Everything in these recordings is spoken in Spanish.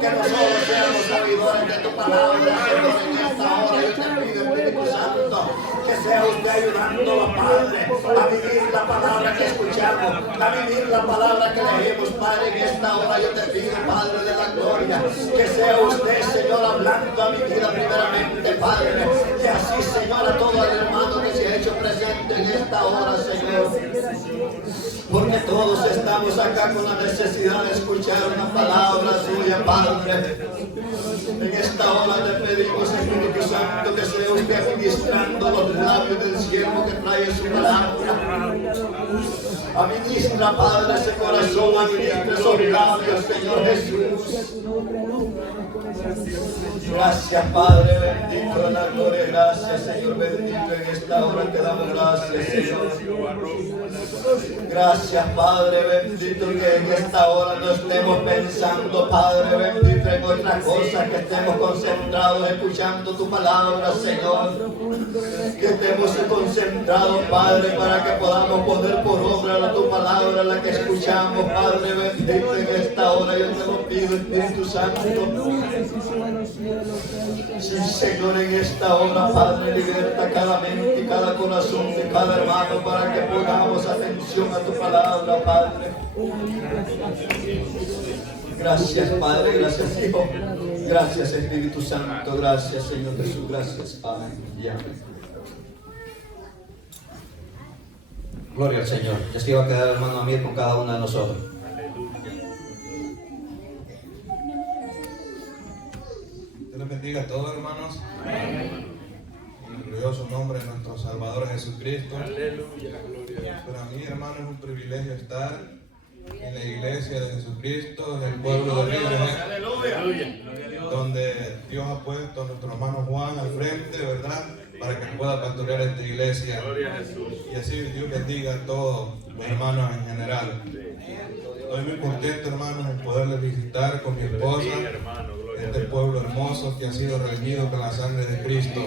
que nosotros seamos sabidores de tu palabra, Señor, en esta hora. Yo te pido, Espíritu Santo, que sea usted ayudándonos, Padre, a vivir la palabra que escuchamos, a vivir la palabra que leemos, Padre, en esta hora. Yo te pido, Padre de la gloria, que sea usted, Señor, hablando a mi vida primeramente, Padre, y así, Señor, a todo el hermano que se ha hecho presente en esta hora, Señor, porque todos estamos acá con la necesidad de escuchar una palabra suya, Padre. En esta hora te pedimos, Espíritu Santo, que sea usted ministrando los labios del siervo que trae su palabra. Administra, Padre, ese corazón, administra esos labios, Señor Jesús. Gracias, Padre, bendito de la gloria. Gracias, Señor, bendito. En esta hora te damos gracias, Señor. Gracias, Padre, bendito, que en esta hora no estemos pensando, Padre, bendito, en otra cosa, que estemos concentrados escuchando tu palabra, Señor. Que estemos concentrados, Padre, para que podamos poner por obra tu palabra, la que escuchamos, Padre, bendito, en esta hora. Yo te lo pido, Espíritu Santo. Sí, Señor, en esta hora, Padre, liberta cada mente y cada corazón de cada hermano para que pongamos atención a tu palabra, Padre. Gracias, Padre, gracias, Hijo. Gracias, Espíritu Santo. Gracias, Señor Jesús. Gracias, Padre. Gloria al Señor. Ya se iba a quedar, hermano Amir, con cada uno de nosotros. Dios les bendiga a todos, hermanos. Amén. En el glorioso nombre de nuestro Salvador Jesucristo. Aleluya. Para mí, hermano, es un privilegio estar en la iglesia de Jesucristo, en el pueblo de Río, donde Dios ha puesto a nuestro hermano Juan al frente, ¿verdad?, para que pueda pastorear esta iglesia. Y así Dios bendiga a todos los hermanos en general. Estoy muy contento, hermanos, en poderles visitar con mi esposa este pueblo hermoso que ha sido redimido con la sangre de Cristo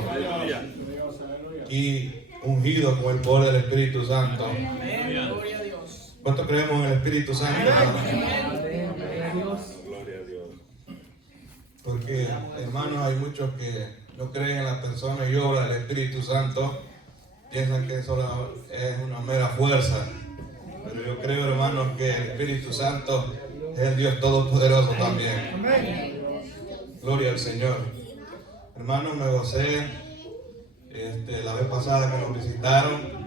y ungido con el poder del Espíritu Santo. ¿Cuánto creemos en el Espíritu Santo? Porque, hermanos, hay muchos que no creen en la persona y obra del Espíritu Santo, piensan que eso es una mera fuerza. Pero yo creo, hermanos, que el Espíritu Santo es el Dios Todopoderoso también. Gloria al Señor. Hermanos, me gocé la vez pasada que nos visitaron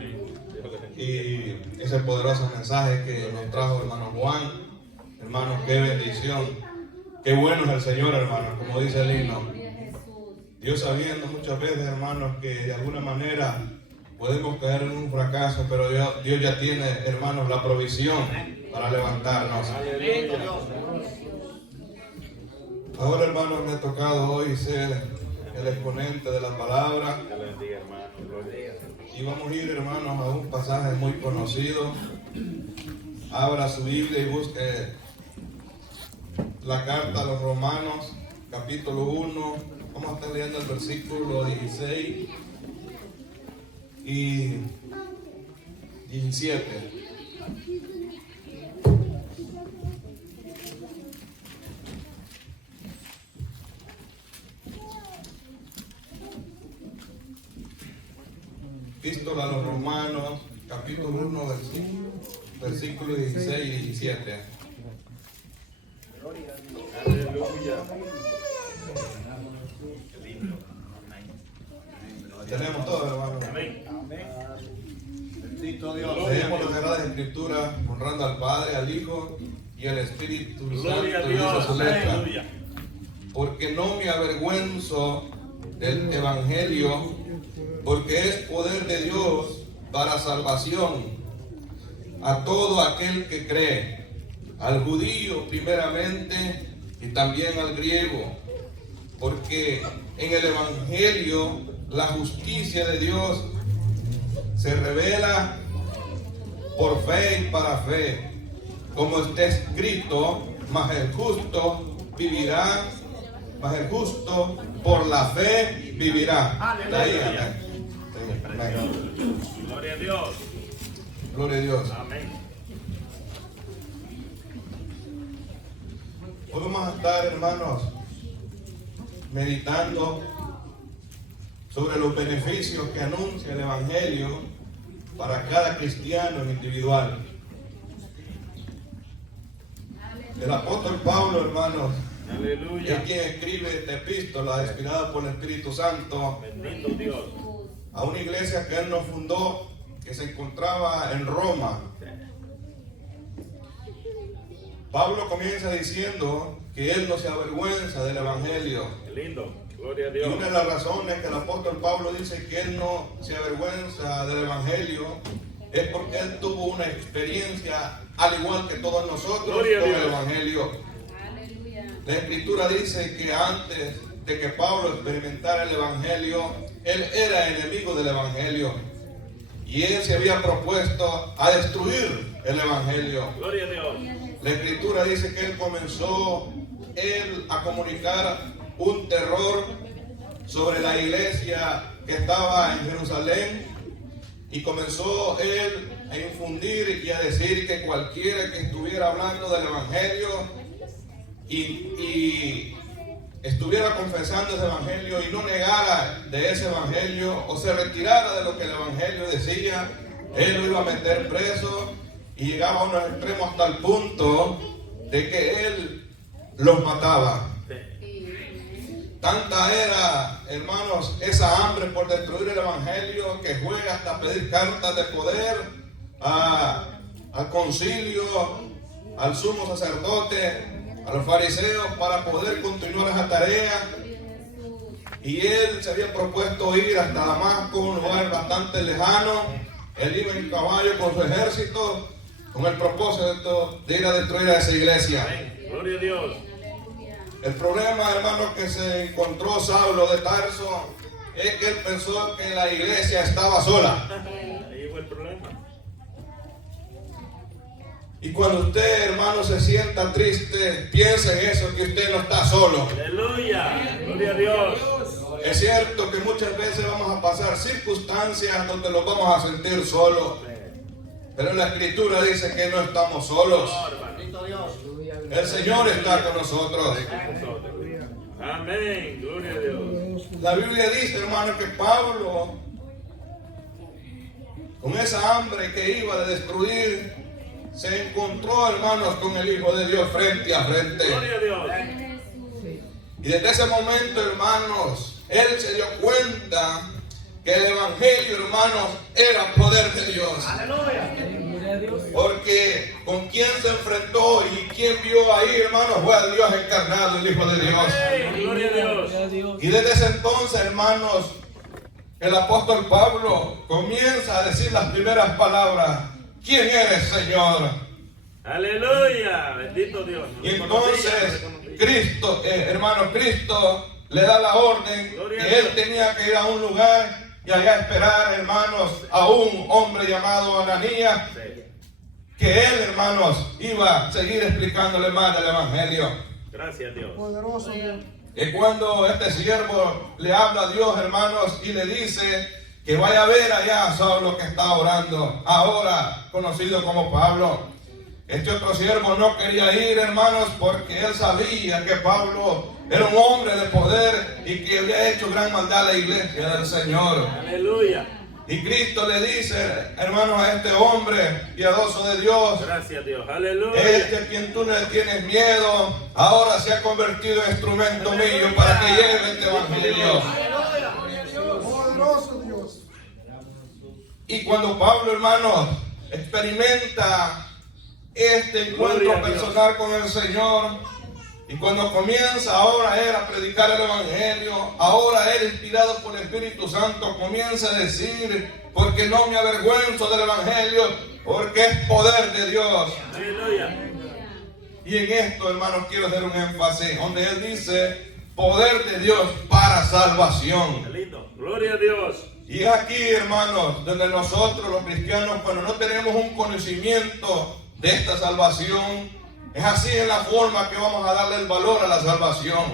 y ese poderoso mensaje que nos trajo hermano Juan. Hermanos, qué bendición. Qué bueno es el Señor, hermanos, como dice el himno. Dios sabiendo muchas veces, hermanos, que de alguna manera podemos caer en un fracaso, pero Dios ya tiene, hermanos, la provisión para levantarnos. Ahora, hermanos, me ha tocado hoy ser el exponente de la palabra. Y vamos a ir, hermanos, a un pasaje muy conocido. Abra su Biblia y busque la carta a los Romanos, capítulo 1. Vamos a estar leyendo el versículo 16 y 17. Epístola a los Romanos, capítulo 1, versículo 16 y 17. Aleluya. Tenemos todo, hermano. Amén. Bendito Dios. Leemos las sagradas escrituras honrando al Padre, al Hijo y al Espíritu Santo. Dice su letra. Porque no me avergüenzo del Evangelio, porque es poder de Dios para salvación a todo aquel que cree, al judío primeramente y también al griego, porque en el Evangelio la justicia de Dios se revela por fe y para fe, como está escrito, mas el justo vivirá, mas el justo por la fe vivirá. Aleluya. Gloria a Dios. Gloria a Dios. Amén. Hoy vamos a estar, hermanos, meditando sobre los beneficios que anuncia el Evangelio para cada cristiano individual. El apóstol Pablo, hermanos, es quien escribe esta epístola inspirada por el Espíritu Santo a una iglesia que él no fundó, que se encontraba en Roma. Pablo comienza diciendo que él no se avergüenza del Evangelio. Gloria a Y Dios. una de las razones que el apóstol Pablo dice que él no se avergüenza del Evangelio es porque él tuvo una experiencia al igual que todos nosotros Gloria a con Dios. el Evangelio. La Escritura dice que antes de que Pablo experimentara el Evangelio, él era enemigo del Evangelio. Y él se había propuesto a destruir el Evangelio. Gloria a Dios. La Escritura dice que él comenzó a comunicar un terror sobre la iglesia que estaba en Jerusalén, y comenzó él a infundir y a decir que cualquiera que estuviera hablando del Evangelio y estuviera confesando ese Evangelio y no negara de ese Evangelio o se retirara de lo que el Evangelio decía, él lo iba a meter preso, y llegaba a unos extremos hasta el punto de que él los mataba. Tanta era, hermanos, esa hambre por destruir el Evangelio que fue hasta pedir cartas de poder al concilio, al sumo sacerdote, a los fariseos, para poder continuar esa tarea. Y él se había propuesto ir hasta Damasco, un lugar bastante lejano. Él iba en caballo con su ejército, con el propósito de ir a destruir a esa iglesia. Gloria a Dios. El problema, hermano, que se encontró Saulo de Tarso es que él pensó que la iglesia estaba sola. Ahí fue el problema. Y cuando usted, hermano, se sienta triste, piense en eso, que usted no está solo. Aleluya. Gloria a Dios. Es cierto que muchas veces vamos a pasar circunstancias donde nos vamos a sentir solos. Pero la Escritura dice que no estamos solos. El Señor está con nosotros. Amén. Gloria a Dios. La Biblia dice, hermano, que Pablo, con esa hambre que iba de destruir, se encontró, hermanos, con el Hijo de Dios frente a frente. Gloria a Dios. Y desde ese momento, hermanos, él se dio cuenta que el Evangelio, hermanos, era poder de Dios. Porque con quien se enfrentó y quien vio ahí, hermanos, fue a Dios encarnado, el Hijo de Dios. Amén. Gloria a Dios. Y desde ese entonces, hermanos, el apóstol Pablo comienza a decir las primeras palabras: ¿quién eres, Señor? Aleluya. Bendito Dios. Y entonces Cristo, hermano, Cristo le da la orden que él tenía que ir a un lugar y allá esperar, hermanos, a un hombre llamado Ananías, que él, hermanos, iba a seguir explicándole más del Evangelio. Gracias a Dios. Poderoso Dios. Y cuando este siervo le habla a Dios, hermanos, y le dice que vaya a ver allá a Saulo que está orando, ahora conocido como Pablo. Este otro siervo no quería ir, hermanos, porque él sabía que Pablo era un hombre de poder y que había hecho gran maldad a la iglesia del Señor. Aleluya. Y Cristo le dice, hermanos, a este hombre piadoso de Dios: Gracias a Dios. Aleluya. este a quien tú no le tienes miedo, ahora se ha convertido en instrumento mío para que lleve este Evangelio. Poderoso Dios. Y cuando Pablo, hermanos, experimenta este encuentro Gloria a Dios. personal con el Señor, y cuando comienza ahora él a predicar el Evangelio, ahora él, inspirado por el Espíritu Santo, comienza a decir: porque no me avergüenzo del Evangelio, porque es poder de Dios. Aleluya. Y en esto, hermanos, quiero hacer un énfasis, donde él dice: poder de Dios para salvación. Qué lindo. Gloria a Dios. Y es aquí, hermanos, donde nosotros los cristianos, cuando no tenemos un conocimiento de esta salvación, es así en la forma que vamos a darle el valor a la salvación.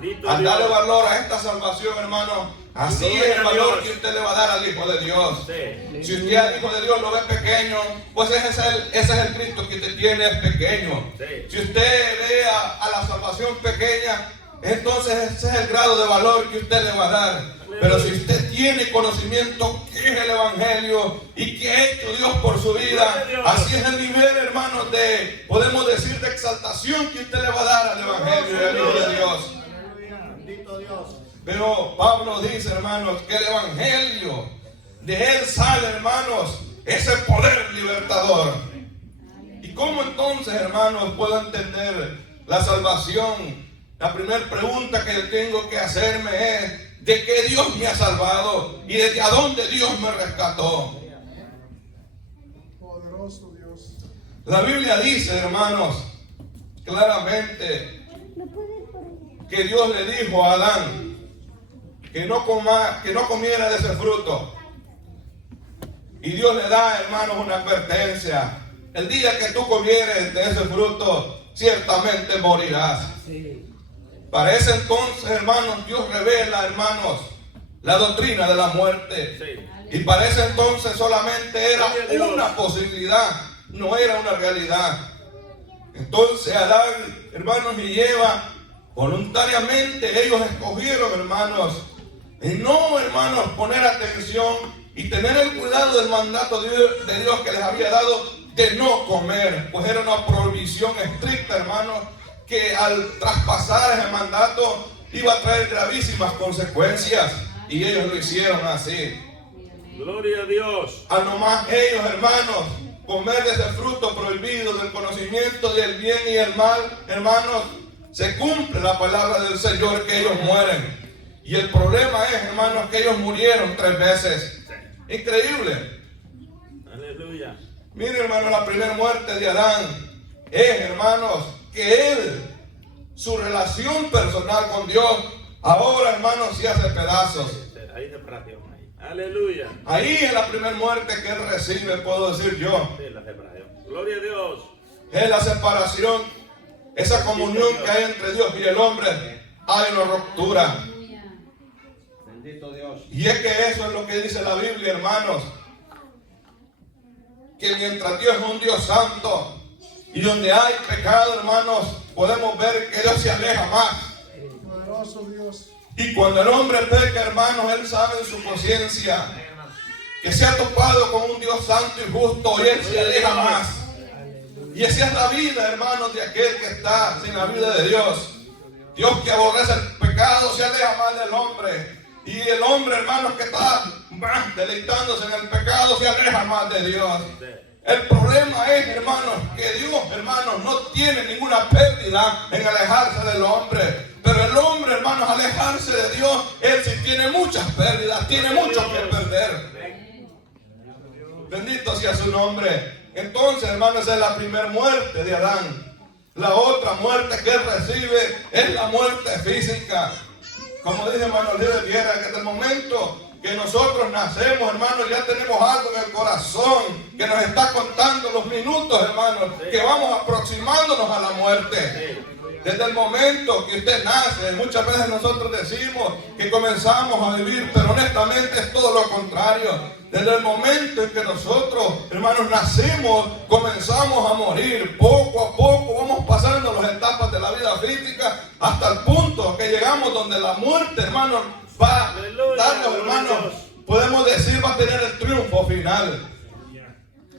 Bendito Al darle Dios. valor a esta salvación, hermano, así Gloria es el a valor Dios. que usted le va a dar al Hijo de Dios. Sí. Si usted al Hijo de Dios lo ve pequeño, pues ese es el Cristo que usted tiene, es pequeño. Sí. Si usted ve a la salvación salvación pequeña, entonces ese es el grado de valor que usted le va a dar. Pero si usted tiene conocimiento qué es el Evangelio y qué ha hecho Dios por su vida, así es el nivel, hermanos, de, podemos decir, de exaltación que usted le va a dar al Evangelio y al Hijo de Dios. Bendito Dios. Pero Pablo dice, hermanos, que el Evangelio, de él sale, hermanos, ese poder libertador. ¿Y cómo entonces, hermanos, puedo entender la salvación? La primera pregunta que yo tengo que hacerme es, ¿de qué Dios me ha salvado? ¿Y desde a dónde Dios me rescató? Poderoso Dios. La Biblia dice, hermanos, claramente, que Dios le dijo a Adán que no comiera de ese fruto. Y Dios le da, hermanos, una advertencia. El día que tú comieres de ese fruto, ciertamente morirás. Para ese entonces, hermanos, Dios revela, hermanos, la doctrina de la muerte. Y para ese entonces solamente era una posibilidad, no era una realidad. Entonces Adán, hermanos, y Eva, voluntariamente ellos escogieron, hermanos, y no, hermanos, poner atención y tener el cuidado del mandato de Dios que les había dado de no comer, pues era una prohibición estricta, hermanos, que al traspasar ese mandato iba a traer gravísimas consecuencias, y ellos lo hicieron así. Gloria a Dios. A nomás ellos, hermanos, comer de ese fruto prohibido del conocimiento del bien y el mal, hermanos, se cumple la palabra del Señor que ellos mueren. Y el problema es, hermanos, que ellos murieron 3 veces. Increíble. Aleluya. Miren, hermanos, la primera muerte de Adán es, hermanos, que él, su relación personal con Dios, ahora, hermanos, se hace pedazos. Hay separación ahí. Aleluya. Ahí es la primera muerte que él recibe, puedo decir yo. Sí, la separación. Gloria a Dios. Es la separación, esa comunión que hay entre Dios y el hombre. Hay una ruptura. Bendito Dios. Y es que eso es lo que dice la Biblia, hermanos. Que mientras Dios es un Dios santo y donde hay pecado, hermanos, podemos ver que Dios se aleja más. Poderoso Dios. Y cuando el hombre peca, hermanos, él sabe en su conciencia que se ha topado con un Dios santo y justo y él se aleja más. Y esa es la vida, hermanos, de aquel que está sin la vida de Dios. Dios que aborrece el pecado se aleja más del hombre. Y el hombre, hermanos, que está deleitándose en el pecado se aleja más de Dios. El problema es, hermanos, que Dios, hermanos, no tiene ninguna pérdida en alejarse del hombre. Pero el hombre, hermanos, alejarse de Dios, él sí tiene muchas pérdidas, tiene mucho que perder. Bendito sea su nombre. Entonces, hermanos, esa es la primera muerte de Adán. La otra muerte que él recibe es la muerte física. Como dice Manuel de Viera, que desde el momento que nosotros nacemos, hermanos, ya tenemos algo en el corazón que nos está contando los minutos, hermanos, que vamos aproximándonos a la muerte. Desde el momento que usted nace, muchas veces nosotros decimos que comenzamos a vivir, pero honestamente es todo lo contrario. Desde el momento en que nosotros, hermanos, nacimos, comenzamos a morir. Poco a poco vamos pasando las etapas de la vida física hasta el punto que llegamos donde la muerte, hermanos, va a darnos, hermanos, podemos decir, va a tener el triunfo final.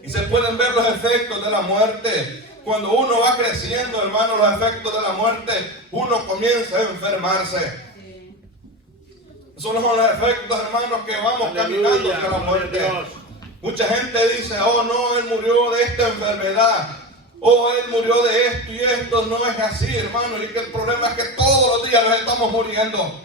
Y se pueden ver los efectos de la muerte. Cuando uno va creciendo, hermanos, los efectos de la muerte, uno comienza a enfermarse. Esos son los efectos, hermanos, que vamos caminando hacia la muerte. Mucha gente dice, oh no, él murió de esta enfermedad. Oh, él murió de esto y esto. No es así, hermanos. Y que el problema es que todos los días nos estamos muriendo.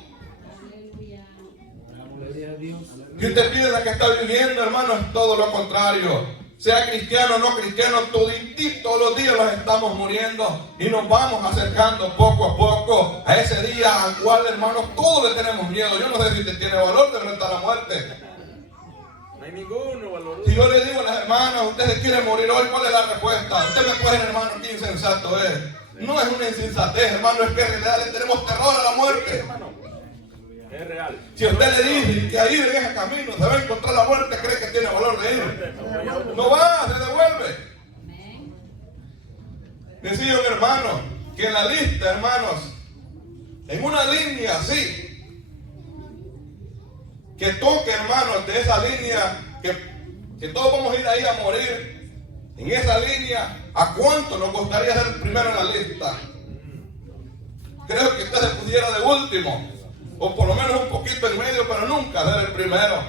Y usted piensa que está viviendo, hermanos, es todo lo contrario. Sea cristiano o no cristiano, todos los días los estamos muriendo y nos vamos acercando poco a poco a ese día al cual, hermanos, todos le tenemos miedo. Yo no sé si usted tiene valor de enfrentar la muerte. No hay ninguno valor. Si yo le digo a las hermanas, ustedes quieren morir hoy, ¿cuál es la respuesta? Usted me puede decir, hermano, qué insensato es. No es una insensatez, hermano, es que en realidad le tenemos terror a la muerte. Es real. Si usted le dice que ahí en ese camino se va a encontrar la muerte, cree que tiene valor de ir. No va, se devuelve. Decía un hermano que en la lista, hermanos, en una línea así, que toque, hermanos, de esa línea, que todos vamos a ir ahí a morir, en esa línea, ¿a cuánto nos gustaría ser el primero en la lista? Creo que usted se pudiera de último, o por lo menos un poquito en medio, pero nunca ser el primero,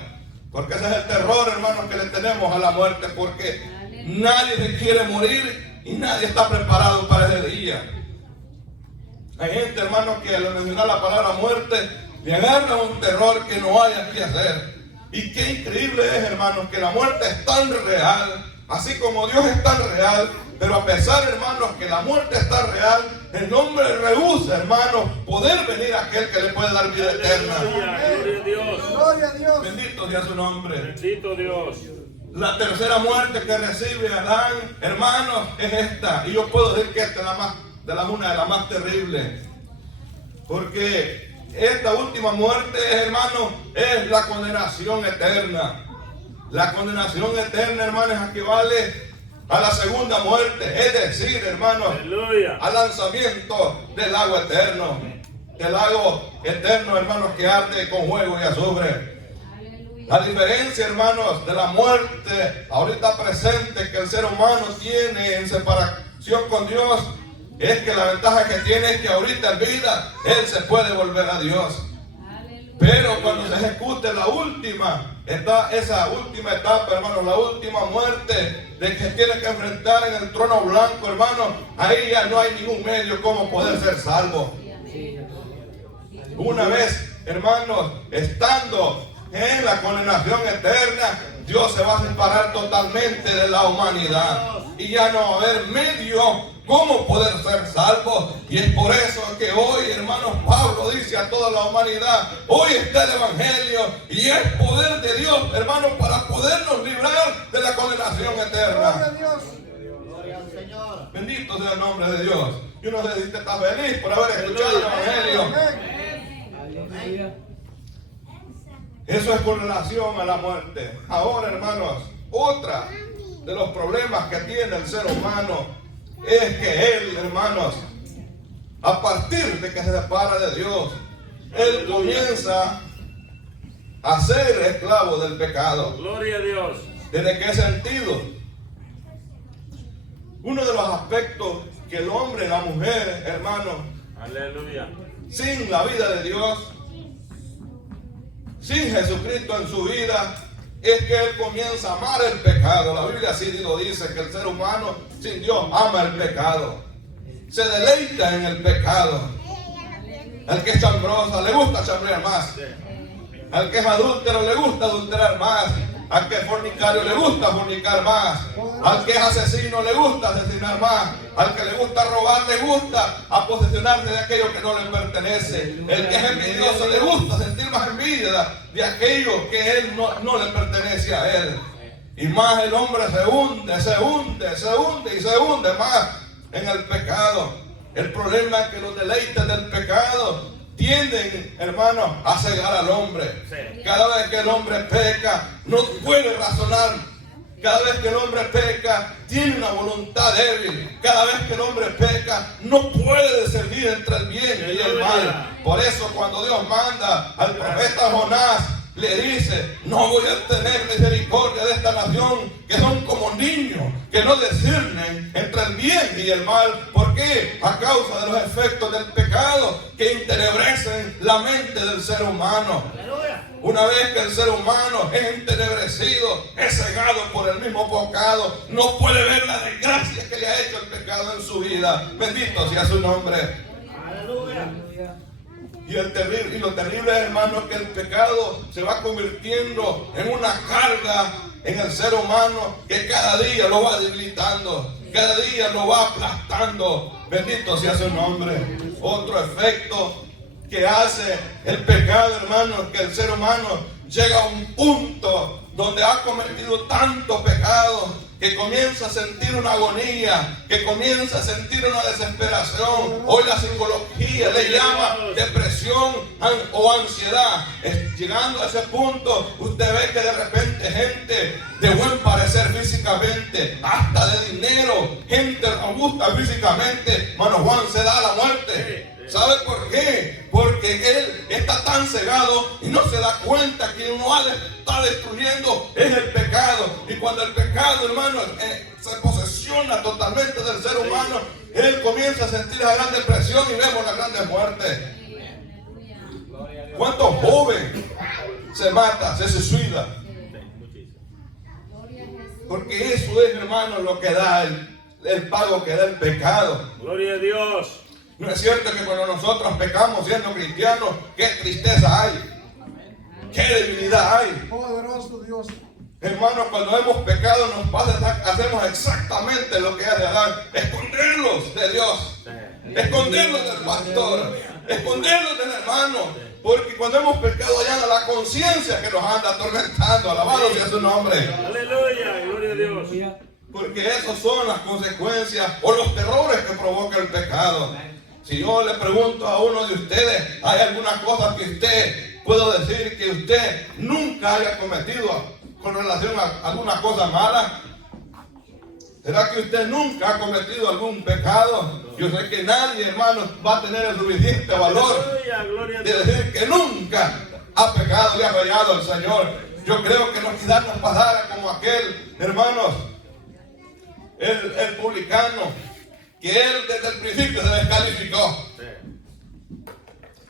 porque ese es el terror, hermanos, que le tenemos a la muerte, porque nadie se quiere morir y nadie está preparado para ese día. Hay gente, hermanos, que al mencionar la palabra muerte le agarra un terror que no haya que hacer. Y qué increíble es, hermanos, que la muerte es tan real, así como Dios es tan real, pero a pesar, hermanos, que la muerte está real, el hombre rehúsa, hermanos, poder venir a aquel que le puede dar vida eterna. Gloria a Dios. Gloria a Dios. Bendito sea su nombre. Bendito Dios. La tercera muerte que recibe Adán, hermanos, es esta. Y yo puedo decir que esta es una de las más terribles. Porque esta última muerte, hermanos, es la condenación eterna. La condenación eterna, hermanos, equivale a la segunda muerte. Es decir, hermanos, Aleluya. al lanzamiento del lago eterno. Del lago eterno, hermanos, que arde con fuego y azufre. La diferencia, hermanos, de la muerte ahorita presente que el ser humano tiene en separación con Dios, es que la ventaja que tiene es que ahorita en vida él se puede volver a Dios. Pero cuando se ejecute esa última etapa, hermanos, la última muerte de que tiene que enfrentar en el trono blanco, hermanos, ahí ya no hay ningún medio como poder ser salvo. Una vez, hermanos, estando en la condenación eterna, Dios se va a separar totalmente de la humanidad y ya no va a haber medio cómo poder ser salvos. Y es por eso que hoy, hermanos, Pablo dice a toda la humanidad: hoy está el Evangelio y es poder de Dios, hermanos, para podernos librar de la condenación Gloria a eterna. Dios. Bendito sea el nombre de Dios. Y uno se dice: está feliz por haber escuchado el Evangelio. Amén. Eso es con relación a la muerte. Ahora, hermanos, otra de los problemas que tiene el ser humano es que él, hermanos, a partir de que se separa de Dios, él comienza a ser esclavo del pecado. Gloria a Dios. ¿Desde qué sentido? Uno de los aspectos que el hombre y la mujer, hermanos, Aleluya. sin la vida de Dios, sin Jesucristo en su vida, es que él comienza a amar el pecado. La Biblia así lo dice, que el ser humano sin Dios ama el pecado, se deleita en el pecado. Al que es chambrosa le gusta chambrear más, al que es adúltero le gusta adulterar más, al que es fornicario le gusta fornicar más, al que es asesino le gusta asesinar más, al que le gusta robar le gusta a posesionarse de aquello que no le pertenece, el que es envidioso le gusta sentir más envidia de aquello que él no le pertenece a él. Y más el hombre se hunde y se hunde más en el pecado. El problema es que los deleites del pecado tienden, hermanos, a cegar al hombre. Cada vez que el hombre peca, no puede razonar. Cada vez que el hombre peca, tiene una voluntad débil. Cada vez que el hombre peca, no puede discernir entre el bien y el mal. Por eso cuando Dios manda al profeta Jonás, le dice: no voy a tener misericordia de esta nación, que son como niños, que no disciernen entre el bien y el mal. ¿Por qué? A causa de los efectos del pecado que entenebrecen la mente del ser humano. Una vez que el ser humano es entenebrecido, es cegado por el mismo pecado, no puede ver la desgracia que le ha hecho el pecado en su vida. Bendito sea su nombre. Aleluya. Y lo terrible, hermano, es que el pecado se va convirtiendo en una carga en el ser humano que cada día lo va debilitando, cada día lo va aplastando. Bendito sea su nombre. Otro efecto que hace el pecado, hermano, es que el ser humano llega a un punto donde ha cometido tanto pecado que comienza a sentir una agonía, que comienza a sentir una desesperación. Hoy la psicología le llama depresión o ansiedad. Llegando a ese punto, usted ve que de repente gente de buen parecer físicamente, hasta de dinero, gente robusta físicamente, hermano Juan, se da la muerte. ¿Sabe por qué? Porque él está tan cegado y no se da cuenta que uno está destruyendo es el pecado. Y cuando el pecado, hermano, se posesiona totalmente del ser humano, él comienza a sentir la gran depresión y vemos la grande muerte. ¿Cuántos jóvenes se matan, se suicidan? Porque eso es, hermano, lo que da el pago que da el pecado. Gloria a Dios. No es cierto que cuando nosotros pecamos siendo cristianos, qué tristeza hay, qué debilidad hay. Poderoso Dios. Hermanos, cuando hemos pecado nos pasa, hacemos exactamente lo que hace Adán: esconderlos de Dios, esconderlos del pastor, esconderlos del hermano. Porque cuando hemos pecado allá la conciencia que nos anda atormentando, alabado sea su nombre. Aleluya, gloria a Dios. Porque esas son las consecuencias o los terrores que provoca el pecado. Si yo le pregunto a uno de ustedes, ¿hay alguna cosa que usted puedo decir que usted nunca haya cometido con relación a alguna cosa mala? ¿Será que usted nunca ha cometido algún pecado? Yo sé que nadie, hermanos, va a tener el suficiente valor de decir que nunca ha pecado y ha fallado al Señor. Yo creo que quizás nos pasara como aquel, hermanos, el publicano, que él desde el principio se descalificó.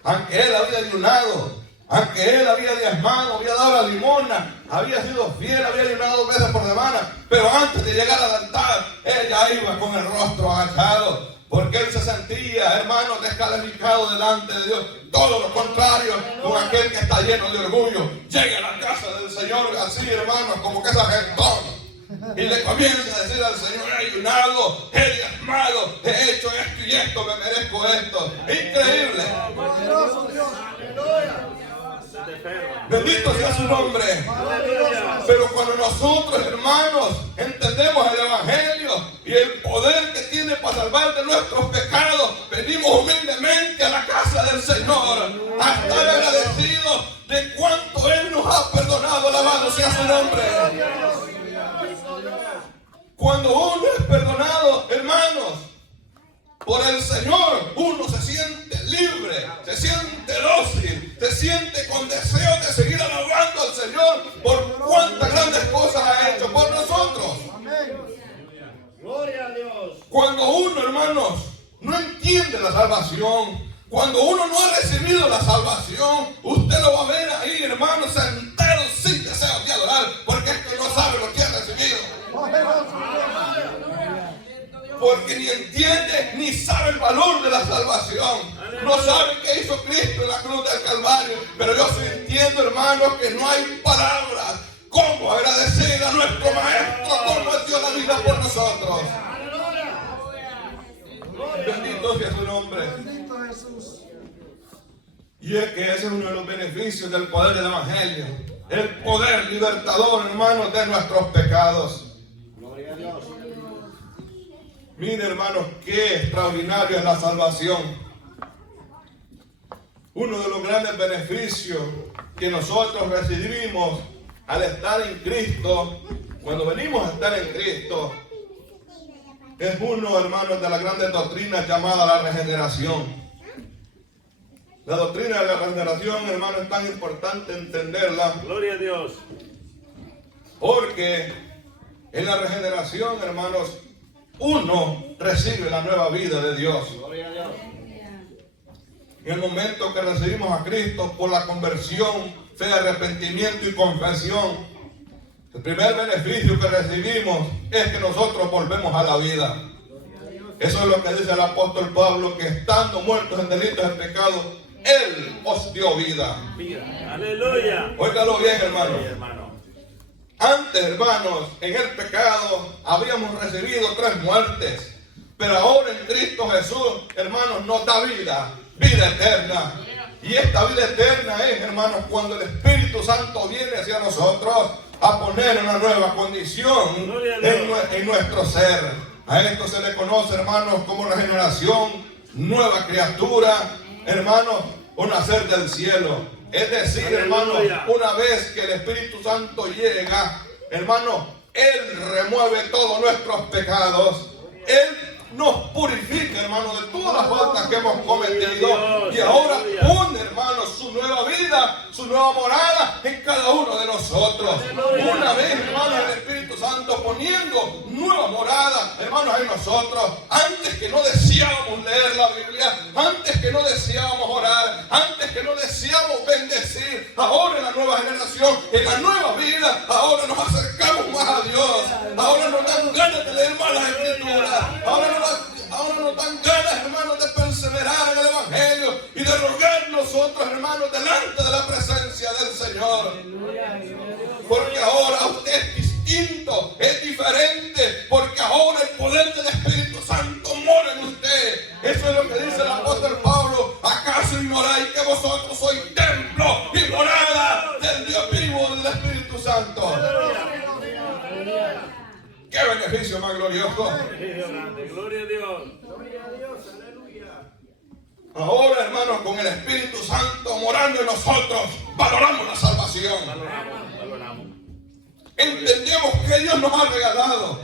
Aunque él había ayunado, aunque él había diezmado, había dado la limosna, había sido fiel, había ayunado 2 veces por semana, pero antes de llegar al altar, él ya iba con el rostro agachado, porque él se sentía, hermano, descalificado delante de Dios. Todo lo contrario con aquel que está lleno de orgullo. Llega a la casa del Señor así, hermano, como que es agentón. Y le comienza a decir al Señor: he ayunado, he diezmado, he hecho esto y esto, me merezco esto. Increíble. Bendito sea su nombre. Pero cuando nosotros, hermanos, entendemos el Evangelio y el poder que tiene para salvar de nuestros pecados, venimos humildemente a la casa del Señor a estar agradecidos de cuánto Él nos ha perdonado. Alabado sea su nombre. Cuando uno es perdonado, hermanos, por el Señor, uno se siente libre, se siente dócil, se siente con deseo de seguir alabando al Señor por cuántas grandes cosas ha hecho por nosotros. Gloria a Dios. Cuando uno, hermanos, no entiende la salvación, cuando uno no ha recibido la salvación, usted lo va a ver ahí, hermanos, sentado sin deseo de adorar, porque es que no sabe lo que ha recibido. Porque ni entiende ni sabe el valor de la salvación. No sabe qué hizo Cristo en la cruz del Calvario. Pero yo sí entiendo, hermanos, que no hay palabras como agradecer a nuestro Maestro como Él dio la vida por nosotros. Bendito sea su nombre. Bendito Jesús. Y es que ese es uno de los beneficios del poder del Evangelio. El poder libertador, hermanos, de nuestros pecados. Gloria a Dios. Mire, hermanos, qué extraordinario es la salvación. Uno de los grandes beneficios que nosotros recibimos al estar en Cristo, cuando venimos a estar en Cristo, es uno, hermanos, de las grandes doctrinas llamada la regeneración. La doctrina de la regeneración, hermano, es tan importante entenderla. Gloria a Dios. Porque en la regeneración, hermanos, uno recibe la nueva vida de Dios. Gloria a Dios. En el momento que recibimos a Cristo por la conversión, fe, arrepentimiento y confesión, el primer beneficio que recibimos es que nosotros volvemos a la vida. Eso es lo que dice el apóstol Pablo, que estando muertos en delitos y pecados, Él os dio vida. Aleluya. Óigalo bien, hermano. Sí, hermano. Antes, hermanos, en el pecado habíamos recibido 3 muertes, pero ahora en Cristo Jesús, hermanos, nos da vida, vida eterna. Y esta vida eterna es, hermanos, cuando el Espíritu Santo viene hacia nosotros, a poner una nueva condición en nuestro ser. A esto se le conoce, hermanos, como la generación, nueva criatura, hermanos, o nacer del cielo. Es decir, hermanos, una vez que el Espíritu Santo llega, hermanos, Él remueve todos nuestros pecados. Él nos purifica, hermanos, de todas las faltas que hemos cometido. Y ahora pone, hermanos, su nueva vida, su nueva morada en cada uno de nosotros. Una vez, hermanos, el Espíritu Santo poniendo nueva morada, hermanos, en nosotros. Antes que no deseábamos leer la Biblia, antes que no deseábamos orar, antes que no deseábamos bendecir, ahora en la nueva generación, en la nueva vida, ahora nos acercamos más a Dios. Ahora nos dan ganas de leer más las Escrituras. Ahora nos dan ganas, hermanos, de perseverar en el Evangelio y de rogar nosotros, hermanos, delante de la presencia del Señor. Porque ahora usted es distinto, es diferente, porque ahora el poder del Espíritu Santo mora en usted. Eso es lo que dice el apóstol Pablo. ¿Acaso ignoráis que vosotros sois templo y morada del Dios vivo, del Espíritu Santo? ¡Qué beneficio más glorioso! Gloria a Dios. Ahora, hermanos, con el Espíritu Santo morando en nosotros, valoramos la salvación. Valoramos. Entendemos que Dios nos ha regalado.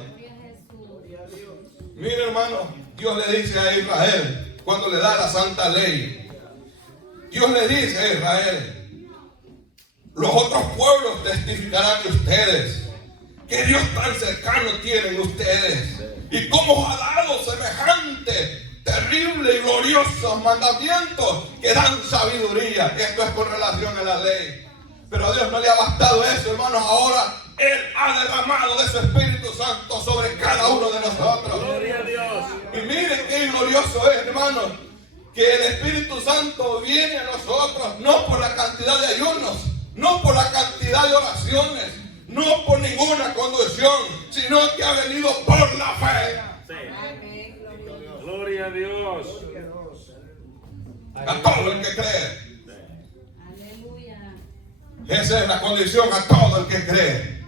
Mire, hermano, Dios le dice a Israel, cuando le da la santa ley, Dios le dice a Israel, los otros pueblos testificarán de ustedes que Dios tan cercano tienen ustedes y cómo os ha dado semejante, terrible y gloriosos mandamientos que dan sabiduría. Esto es con relación a la ley. Pero a Dios no le ha bastado eso, hermanos. Ahora Él ha derramado de su Espíritu Santo sobre cada uno de nosotros. Gloria a Dios. Y miren qué glorioso es, hermanos, que el Espíritu Santo viene a nosotros no por la cantidad de ayunos, no por la cantidad de oraciones, no por ninguna conducción, sino que ha venido por la fe. Sí. Gloria a Dios. A todo el que cree. Aleluya. Esa es la condición, a todo el que cree.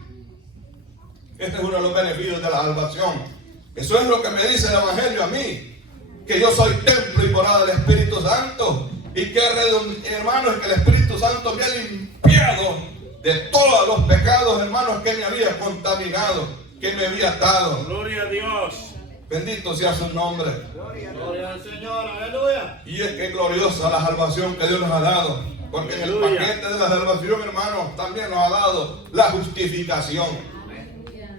Este es uno de los beneficios de la salvación. Eso es lo que me dice el Evangelio a mí, que yo soy templo y morada del Espíritu Santo, y que, hermanos, que el Espíritu Santo me ha limpiado de todos los pecados, hermanos, que me había contaminado, que me había atado. Gloria a Dios. Bendito sea su nombre. Gloria al Señor. Aleluya. Y es que es gloriosa la salvación que Dios nos ha dado, porque en el Aleluya. paquete de la salvación, hermanos, también nos ha dado la justificación. Aleluya.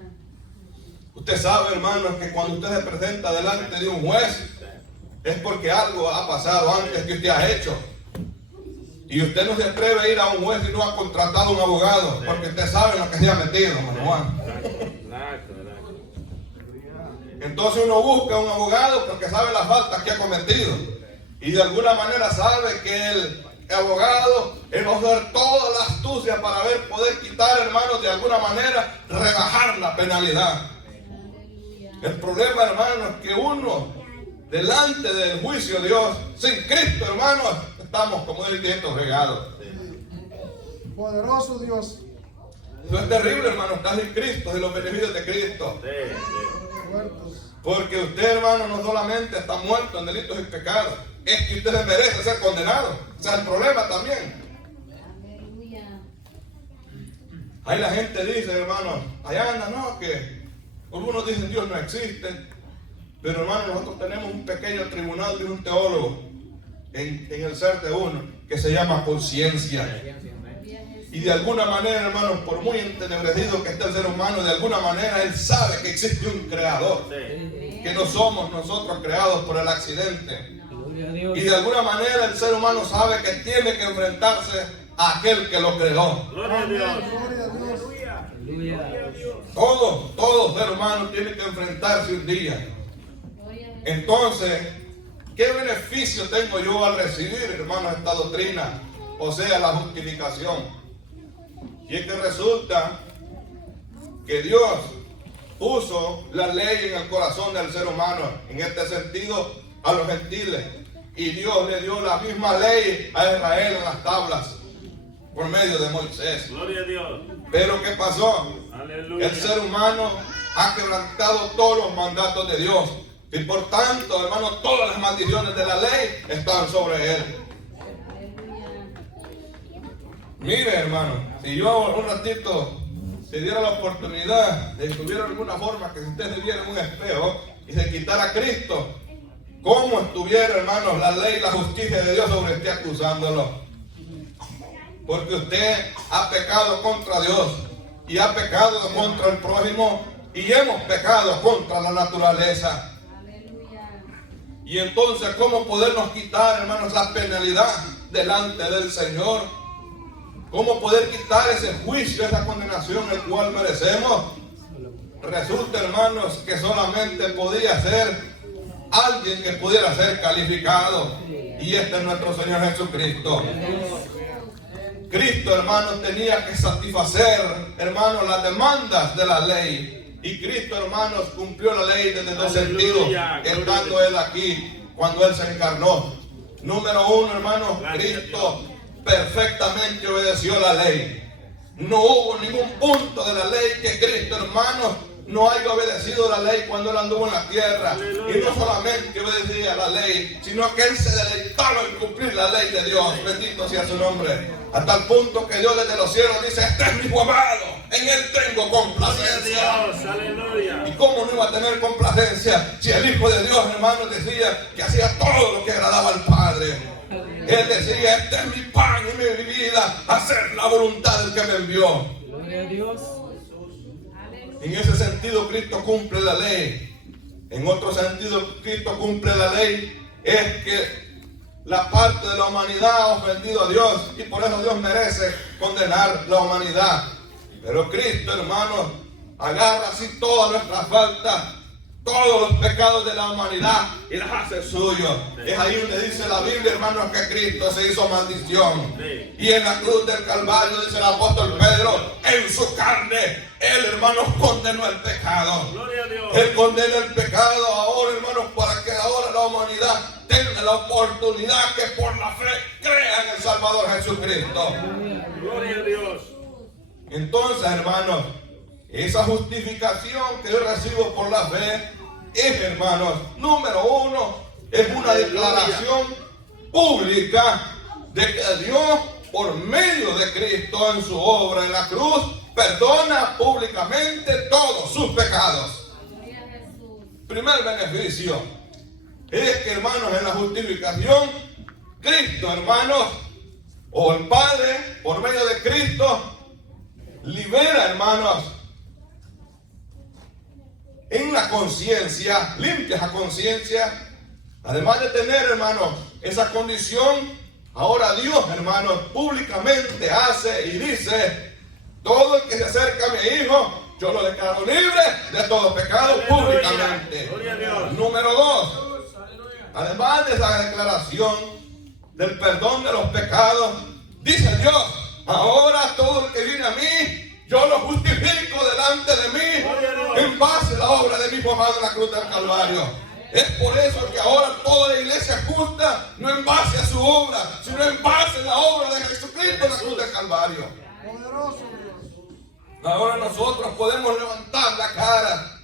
Usted sabe, hermanos, que cuando usted se presenta delante de un juez, es porque algo ha pasado antes que usted ha hecho. Y usted no se atreve a ir a un juez y no ha contratado un abogado, porque usted sabe en lo que se ha metido, hermano Juan. Exacto. Entonces uno busca un abogado porque sabe las faltas que ha cometido. Y de alguna manera sabe que el abogado va a usar toda la astucia para poder quitar, hermanos, de alguna manera, rebajar la penalidad. El problema, hermanos, es que uno, delante del juicio de Dios, sin Cristo, hermanos, estamos, como él dice, regados. Poderoso Dios. Eso es terrible, hermano, estar sin Cristo, de los beneficios de Cristo. Muertos. Porque usted, hermano, no solamente está muerto en delitos y pecados, es que usted merece ser condenado. O sea, el problema también. Aleluya. Ahí la gente dice, hermano, allá anda, no, que algunos dicen Dios no existe. Pero, hermano, nosotros tenemos un pequeño tribunal de un teólogo en el ser de uno, que se llama conciencia. Y de alguna manera, hermanos, por muy entenebrecido que esté el ser humano, de alguna manera él sabe que existe un creador, que no somos nosotros creados por el accidente. Y de alguna manera el ser humano sabe que tiene que enfrentarse a aquel que lo creó. Gloria a Dios. Gloria a Dios. Todo ser humano tiene que enfrentarse un día. Entonces, ¿qué beneficio tengo yo al recibir, hermanos, esta doctrina? O sea, la justificación. Y es que resulta que Dios puso la ley en el corazón del ser humano, en este sentido a los gentiles. Y Dios le dio la misma ley a Israel en las tablas. por medio de Moisés. Gloria a Dios. Pero ¿qué pasó? Aleluya. El ser humano ha quebrantado todos los mandatos de Dios. Y por tanto, hermano, todas las maldiciones de la ley están sobre él. Aleluya. Mire, hermano, si yo un ratito se diera la oportunidad de que hubiera alguna forma que si usted se viera en un espejo y se quitara a Cristo, ¿cómo estuviera, hermanos, la ley y la justicia de Dios sobre usted acusándolo? Porque usted ha pecado contra Dios y ha pecado contra el prójimo y hemos pecado contra la naturaleza. Aleluya. Y entonces, ¿cómo podernos quitar, hermanos, la penalidad delante del Señor? ¿Cómo poder quitar ese juicio, esa condenación el cual merecemos? Resulta, hermanos, que solamente podía ser alguien que pudiera ser calificado. Y este es nuestro Señor Jesucristo. Cristo, hermanos, tenía que satisfacer, hermanos, las demandas de la ley. Y Cristo, hermanos, cumplió la ley desde dos sentidos, estando Él aquí, cuando Él se encarnó. Número uno, hermanos, Cristo perfectamente obedeció la ley. No hubo ningún punto de la ley que Cristo, hermanos, no haya obedecido la ley cuando Él anduvo en la tierra. Y no solamente obedecía la ley, sino que Él se deleitaba en cumplir la ley de Dios. Bendito sea su nombre. Hasta el punto que Dios desde los cielos dice: este es mi hijo amado, en Él tengo complacencia. Dios, aleluya. ¿Y cómo no iba a tener complacencia si el Hijo de Dios, hermanos, decía que hacía todo lo que agradaba al Padre? Él decía: este es mi pan y mi vida, hacer la voluntad del que me envió. Gloria a Dios. En ese sentido, Cristo cumple la ley. En otro sentido, Cristo cumple la ley. Es que la parte de la humanidad ha ofendido a Dios y por eso Dios merece condenar la humanidad. Pero Cristo, hermanos, agarra así todas nuestras faltas, todos los pecados de la humanidad y las hace suyos. Es ahí donde dice la Biblia, hermanos, que Cristo se hizo maldición. Sí. Y en la cruz del Calvario, dice el apóstol Pedro, en su carne, Él, hermanos, condenó el pecado. Gloria a Dios. Él condena el pecado ahora, hermanos, para que ahora la humanidad tenga la oportunidad que por la fe crea en el Salvador Jesucristo. Gloria a Dios. Entonces, hermanos, esa justificación que yo recibo por la fe es, hermanos, número uno, es una declaración pública de que Dios, por medio de Cristo en su obra en la cruz, perdona públicamente todos sus pecados. Gloria a Jesús. Primer beneficio es que, hermanos, en la justificación, Cristo, hermanos, o el Padre, por medio de Cristo, libera, hermanos, en la conciencia, limpia esa conciencia. Además de tener, hermanos, esa condición, ahora Dios, hermanos, públicamente hace y dice: todo el que se acerca a mi Hijo, yo lo declaro libre de todo pecado. Aleluya. Públicamente. Gloria a Dios. Número dos, además de esa declaración del perdón de los pecados, dice Dios: ahora todo el que viene a mí, yo lo justifico delante de mí en base a la obra de mi Hijo amado en la cruz del Calvario. Es por eso que ahora toda la iglesia es justa, no en base a su obra, sino en base a la obra de Jesucristo en la cruz del Calvario. Ahora nosotros podemos levantar la cara.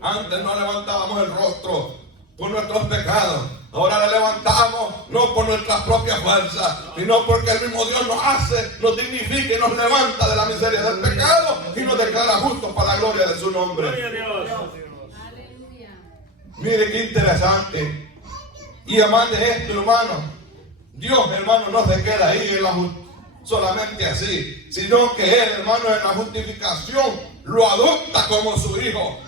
Antes no levantábamos el rostro por nuestros pecados. Ahora la levantamos no por nuestras propias fuerzas, sino porque el mismo Dios nos hace, nos dignifica y nos levanta de la miseria del pecado y nos declara justos para la gloria de su nombre. Gloria a Dios. Aleluya. Mire qué interesante. Y además de esto, hermano, Dios, hermano, no se queda ahí en la solamente así, sino que Él, hermano, en la justificación lo adopta como su hijo.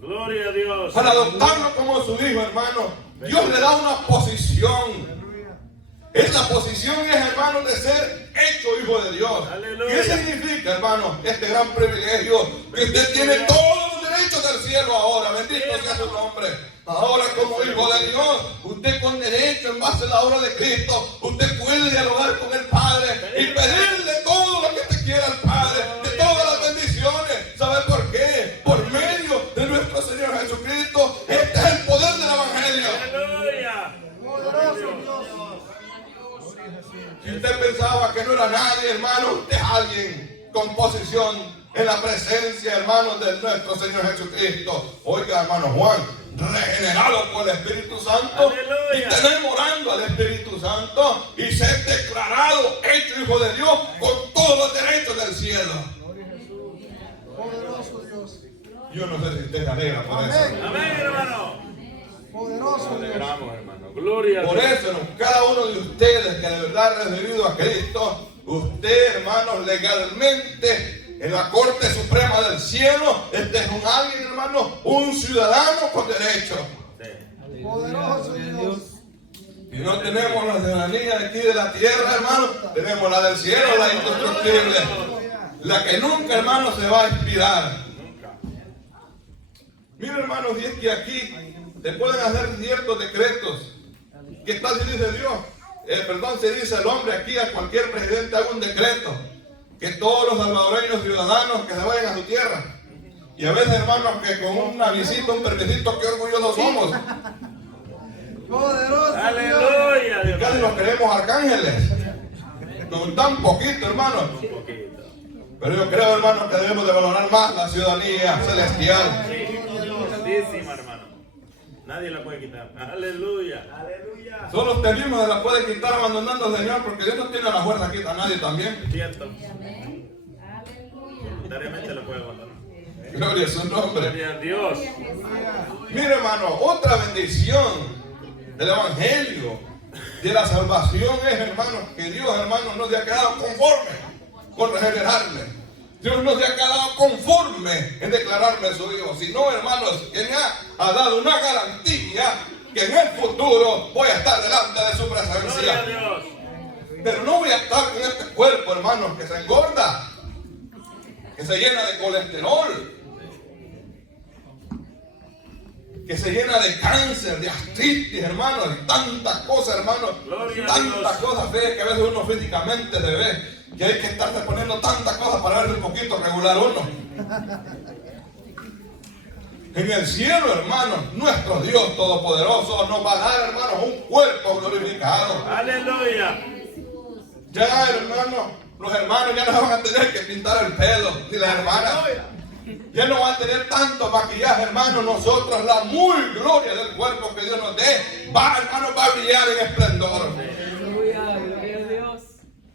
Gloria a Dios. Para adoptarlo como su hijo, hermano, Dios le da una posición. Esa posición es, hermano, de ser hecho hijo de Dios. Aleluya. ¿Qué significa, hermano, este gran privilegio? Que usted tiene todos los derechos del cielo ahora. Bendito sea su nombre. Ahora, como hijo de Dios, usted con derecho en base a la obra de Cristo, usted puede dialogar con el Padre y pedirle todo lo que te quiera al Padre, de todas las bendiciones. ¿Sabe por qué? Por medio de nuestro Señor Jesucristo. Este es el poder del Evangelio. Aleluya. Si usted pensaba que no era nadie, hermano, usted es alguien con posición en la presencia, hermanos, de nuestro Señor Jesucristo. Oiga, hermano Juan, regenerado por el Espíritu Santo. Aleluya. Y tener morando al Espíritu Santo y ser declarado, hecho hijo de Dios con todos los derechos del cielo. Poderoso Dios. Yo no sé si usted se alegra por eso. Amén, hermano. Poderoso Nos Dios. alegramos, hermano. Gloria a Por Dios. eso, cada uno de ustedes que de verdad ha recibido a Cristo, usted, hermanos, legalmente en la Corte Suprema del Cielo, este es un alguien, hermano, un ciudadano con derecho. Sí. Poderoso Dios. Y no tenemos la ciudadanía de aquí de la tierra, hermano, tenemos la del cielo, la indestructible, la que nunca, hermano, se va a expirar. Mira, hermanos, y es que aquí se pueden hacer ciertos decretos. ¿Qué tal si dice Dios? Se dice el hombre aquí a cualquier presidente haga un decreto que todos los salvadoreños ciudadanos que se vayan a su tierra. Y a veces, hermanos, que con una visita, un permisito, qué orgullosos somos. Poderoso Dios. Aleluya, Dios Casi nos creemos arcángeles. Con tan poquito, hermanos. Un poquito. Pero yo creo, hermanos, que debemos de valorar más la ciudadanía celestial. Sí, santísima, hermano. Nadie la puede quitar. Aleluya. Solo usted mismo se la puede quitar abandonando al Señor, porque Dios no tiene la fuerza aquí a nadie también. Cierto. Amén. Aleluya. Voluntariamente la puede abandonar. Gloria a su nombre. Gloria a Dios. Mire, hermano, otra bendición del Evangelio, de la salvación es, hermano, que Dios, hermano, no se ha quedado conforme con regenerarle. Dios no se ha quedado conforme en declararme su hijo, sino, hermanos, que me ha dado una garantía que en el futuro voy a estar delante de su Gloria a presencia. Dios. Pero no voy a estar con este cuerpo, hermanos, que se engorda, que se llena de colesterol, que se llena de cáncer, de artritis, hermanos, y tantas cosas, hermanos, Gloria a tantas Dios. cosas feas que a veces uno físicamente se ve, que hay que estarse poniendo tantas cosas para verse un poquito regular uno. En el cielo, hermanos, nuestro Dios Todopoderoso nos va a dar, hermanos, un cuerpo glorificado. Aleluya. Jesús. Ya, hermanos, los hermanos ya no van a tener que pintar el pelo, ni las hermanas. Ya no van a tener tanto maquillaje, hermanos. Nosotros, la muy gloria del cuerpo que Dios nos dé, hermanos, va a brillar en esplendor. Aleluya, gloria a Dios.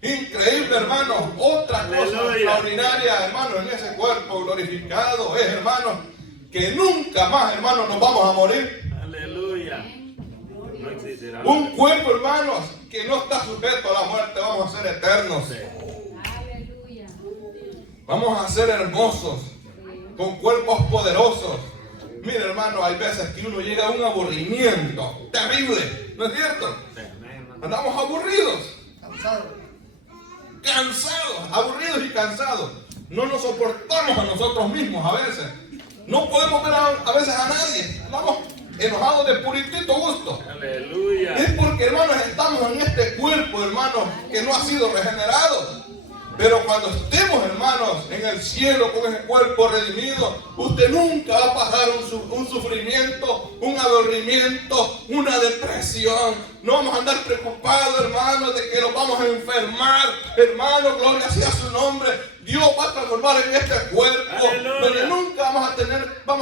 Increíble, hermanos. Otra cosa Aleluya. extraordinaria, hermanos, en ese cuerpo glorificado es, hermanos, que nunca más, hermanos, nos vamos a morir. Aleluya. No existirá. Un cuerpo, hermanos, que no está sujeto a la muerte. Vamos a ser eternos. Aleluya. Vamos a ser hermosos, con cuerpos poderosos. Mire, hermano, hay veces que uno llega a un aburrimiento terrible, ¿no es cierto? Andamos aburridos, cansados, aburridos y cansados. No nos soportamos a nosotros mismos a veces. No podemos ver a veces a nadie. Andamos enojados de puritito gusto. Aleluya. Es porque, hermanos, estamos en este cuerpo, hermanos, que no ha sido regenerado. Pero cuando estemos, hermanos, en el cielo con ese cuerpo redimido, usted nunca va a pasar un sufrimiento, un aburrimiento, una depresión. No vamos a andar preocupados, hermanos, de que nos vamos a enfermar. Hermanos, gloria sea su nombre. Dios va a transformar en este cuerpo, Aleluya. donde nunca vamos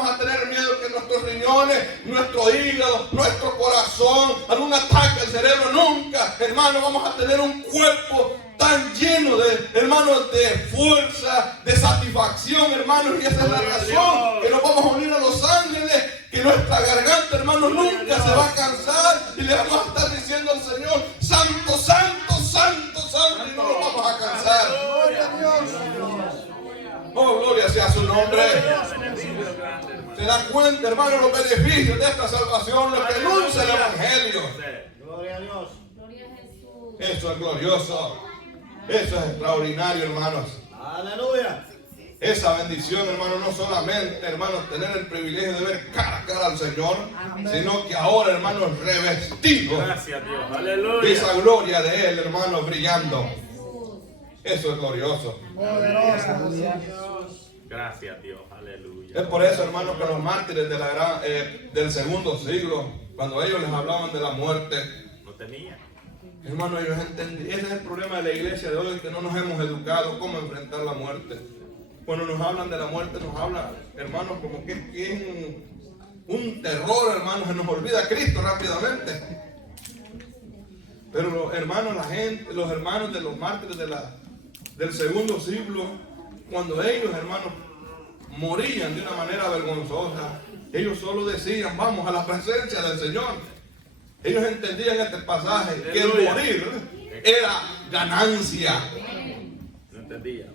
a tener miedo que nuestros riñones, nuestro hígado, nuestro corazón, algún ataque al cerebro, nunca, hermanos, vamos a tener un cuerpo tan lleno de, hermanos, de fuerza, de satisfacción, hermanos, y esa es la Gloria a razón Dios. que nos vamos a unir a los ángeles, que nuestra garganta, hermanos, nunca se va a cansar y le vamos a estar diciendo al Señor, santo, santo, santo, santo, y no nos vamos a cansar. Gloria a Dios. Oh, gloria sea su nombre. Beneficio grande, hermano. Se da cuenta, hermano, los beneficios de esta salvación, lo que anuncia el Evangelio. Gloria a Dios. Gloria a Jesús. Eso es glorioso. Eso es extraordinario, hermanos. Aleluya. Esa bendición, hermano, no solamente, hermanos, tener el privilegio de ver cara a cara al Señor, sino que ahora, hermanos, revestidos Gracias, Dios. de Aleluya. esa gloria de Él, hermanos, brillando. Jesús. Eso es glorioso. Poderoso Dios. Gracias, Dios. Aleluya. Es por eso, hermanos, que los mártires del segundo siglo, cuando ellos les hablaban de la muerte, No tenía. Hermano, ellos entendí. Ese es el problema de la iglesia de hoy, que no nos hemos educado cómo enfrentar la muerte. Cuando nos hablan de la muerte, nos hablan, hermanos, como que es un terror, hermanos, se nos olvida Cristo rápidamente. Pero los hermanos, los hermanos de los mártires del segundo siglo, cuando ellos, hermanos, morían de una manera vergonzosa, ellos solo decían, vamos a la presencia del Señor. Ellos entendían este pasaje, que el morir era ganancia. No entendía.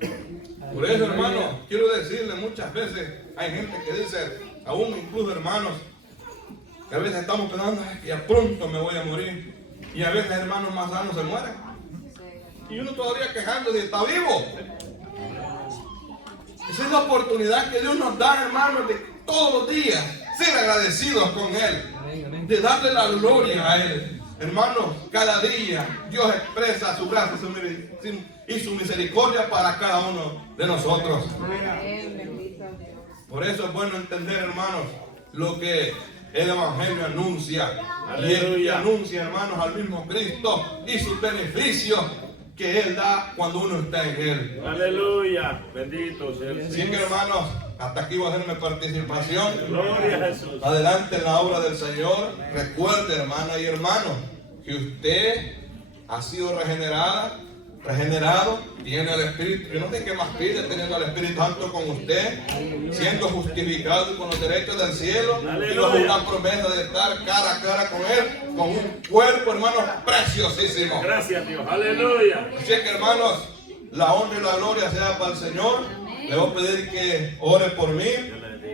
Por eso, hermano, quiero decirle, muchas veces hay gente que dice, aún incluso hermanos, que a veces estamos pensando que ya pronto me voy a morir. Y a veces hermanos más sanos se mueren. Y uno todavía quejando de está vivo. Esa es la oportunidad que Dios nos da, hermanos, de todos los días ser agradecidos con Él, de darle la gloria a Él. Hermanos, cada día Dios expresa su gracia y su misericordia para cada uno de nosotros. Por eso es bueno entender, hermanos, lo que el Evangelio anuncia. Y anuncia, hermanos, al mismo Cristo y sus beneficios que Él da cuando uno está en Él. Aleluya. Bendito sea el Así Señor. que, hermanos, hasta aquí voy a hacer mi participación. Gloria a Jesús. Adelante en la obra del Señor. Recuerde, hermana y hermano, que usted ha sido regenerado, tiene el Espíritu. Yo no sé qué más pide teniendo al Espíritu Santo con usted, siendo justificado y con los derechos del cielo. Y luego una promesa de estar cara a cara con Él, con un cuerpo, hermanos, preciosísimo. Gracias, Dios. Aleluya. Así que, hermanos, la honra y la gloria sea para el Señor. Le voy a pedir que ore por mí,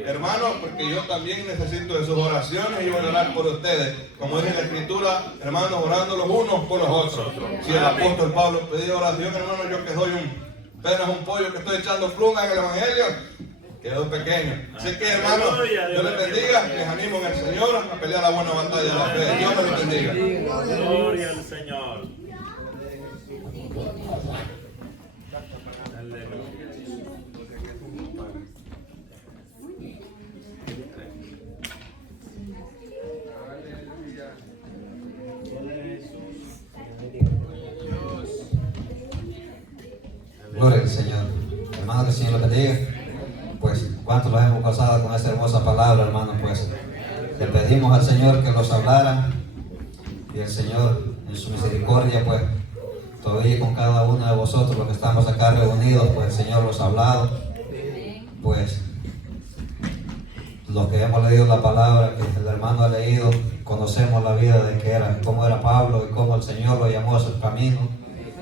hermanos, porque yo también necesito de sus oraciones y voy a orar por ustedes. Como dice la Escritura, hermanos, orando los unos por los otros. Si el apóstol Pablo pedía oración, hermanos, yo que soy apenas un pollo que estoy echando pluma en el Evangelio, quedó pequeño. Así que, hermanos, Dios les bendiga, les animo en el Señor a pelear la buena batalla de la fe. Dios me los bendiga. Gloria al Señor. Gloria al Señor. Hermano, que el Señor lo bendiga. Pues, ¿cuánto los hemos pasado con esta hermosa palabra, hermano? Pues, le pedimos al Señor que los hablara. Y el Señor, en su misericordia, pues, todavía con cada uno de vosotros, los que estamos acá reunidos, pues, el Señor los ha hablado. Pues, los que hemos leído la palabra, que el hermano ha leído, conocemos la vida de que era, cómo era Pablo y cómo el Señor lo llamó a su camino.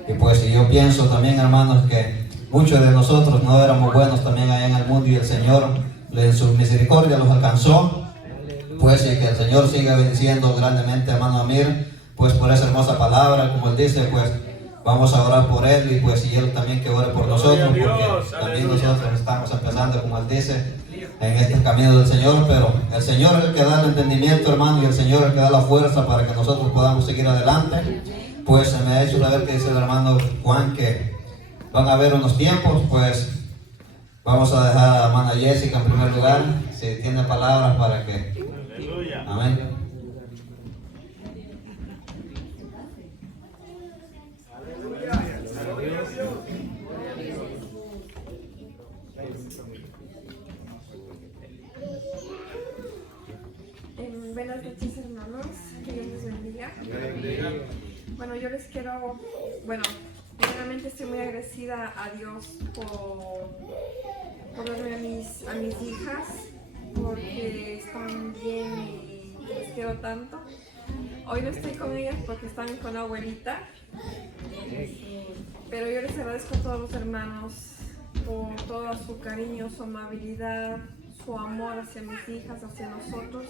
Y pues yo pienso también, hermanos, que muchos de nosotros no éramos buenos también allá en el mundo y el Señor en su misericordia los alcanzó. Pues y que el Señor siga bendiciendo grandemente a hermano Amir, pues por esa hermosa palabra, como él dice, pues vamos a orar por él y pues y él también que ore por nosotros, porque también nosotros estamos empezando, como él dice, en este camino del Señor, pero el Señor es el que da el entendimiento, hermano, y el Señor es el que da la fuerza para que nosotros podamos seguir adelante. Pues se me ha hecho saber que dice el hermano Juan que van a haber unos tiempos, pues vamos a dejar a la hermana Jessica en primer lugar, si tiene palabras para que... Aleluya. Amén. Buenas noches, hermanos, que Dios les bendiga. Bueno, yo les quiero, primeramente estoy muy agradecida a Dios por darme a mis hijas, porque están bien y les quiero tanto. Hoy no estoy con ellas porque están con la abuelita, pero yo les agradezco a todos los hermanos por todo su cariño, su amabilidad, su amor hacia mis hijas, hacia nosotros.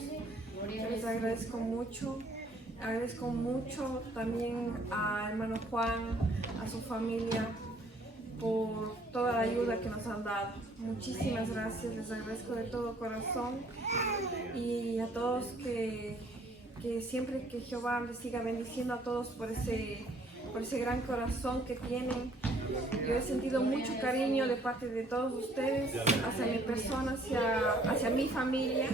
Les agradezco mucho también a hermano Juan, a su familia, por toda la ayuda que nos han dado. Muchísimas gracias, les agradezco de todo corazón y a todos que siempre que Jehová les siga bendiciendo a todos por ese gran corazón que tienen. Yo he sentido mucho cariño de parte de todos ustedes hacia mi persona, hacia mi familia.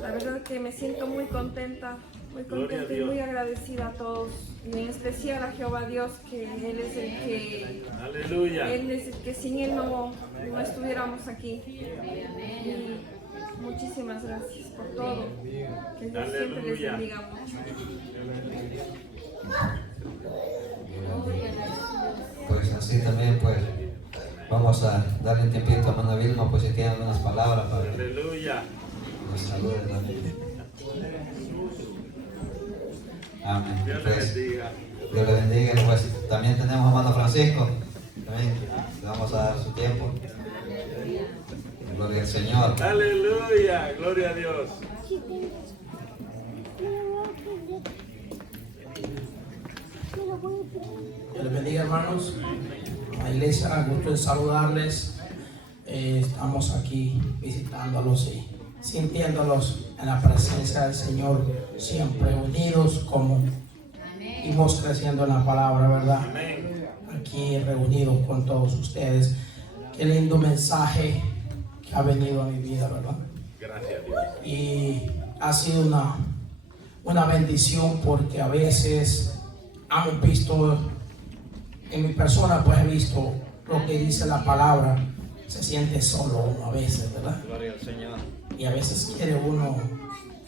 La verdad que me siento muy contenta Muy Gloria a contenta y Dios. muy agradecida a todos, y en especial a Jehová Dios, que Él es el que, Aleluya. Él es el que sin Él no estuviéramos aquí. Y muchísimas gracias por todo. Que Dios siempre les Aleluya. bendiga mucho. Pues así también, pues vamos a darle un tiempito a Hermana Vilma, pues si tiene algunas palabras para que Aleluya. nos salude también. Amén. Dios le Pues, bendiga. Dios le bendiga. Pues también tenemos a Hermano Francisco. También le vamos a dar su tiempo. Gloria al Señor. Aleluya. Gloria a Dios. Dios les bendiga, hermanos. A la iglesia, gusto en saludarles. Estamos aquí visitándolos y sintiéndolos en la presencia del Señor, siempre unidos como íbamos creciendo en la palabra, ¿verdad? Amén. Aquí reunidos con todos ustedes. Qué lindo mensaje que ha venido a mi vida, ¿verdad? Gracias a Dios. Y ha sido una bendición, porque a veces hemos visto, en mi persona pues he visto lo que dice la palabra, se siente solo uno a veces, ¿verdad? Gloria al Señor. Y a veces quiere uno,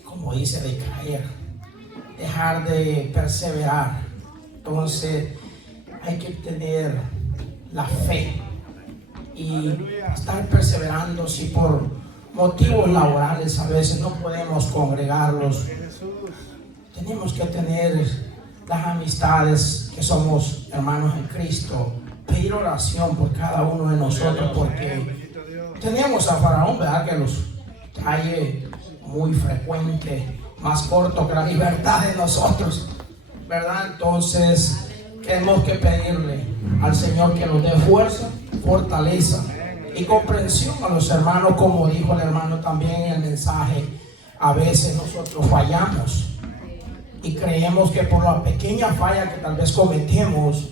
como dice, decaer, dejar de perseverar. Entonces hay que tener la fe y estar perseverando. Si por motivos laborales a veces no podemos congregarlos, tenemos que tener las amistades que somos hermanos en Cristo, pedir oración por cada uno de nosotros, porque tenemos a Faraón, ¿verdad? Que los trae muy frecuente, más corto que la libertad de nosotros, ¿verdad? Entonces tenemos que pedirle al Señor que nos dé fuerza, fortaleza y comprensión a los hermanos, como dijo el hermano también en el mensaje. A veces nosotros fallamos y creemos que por la pequeña falla que tal vez cometemos,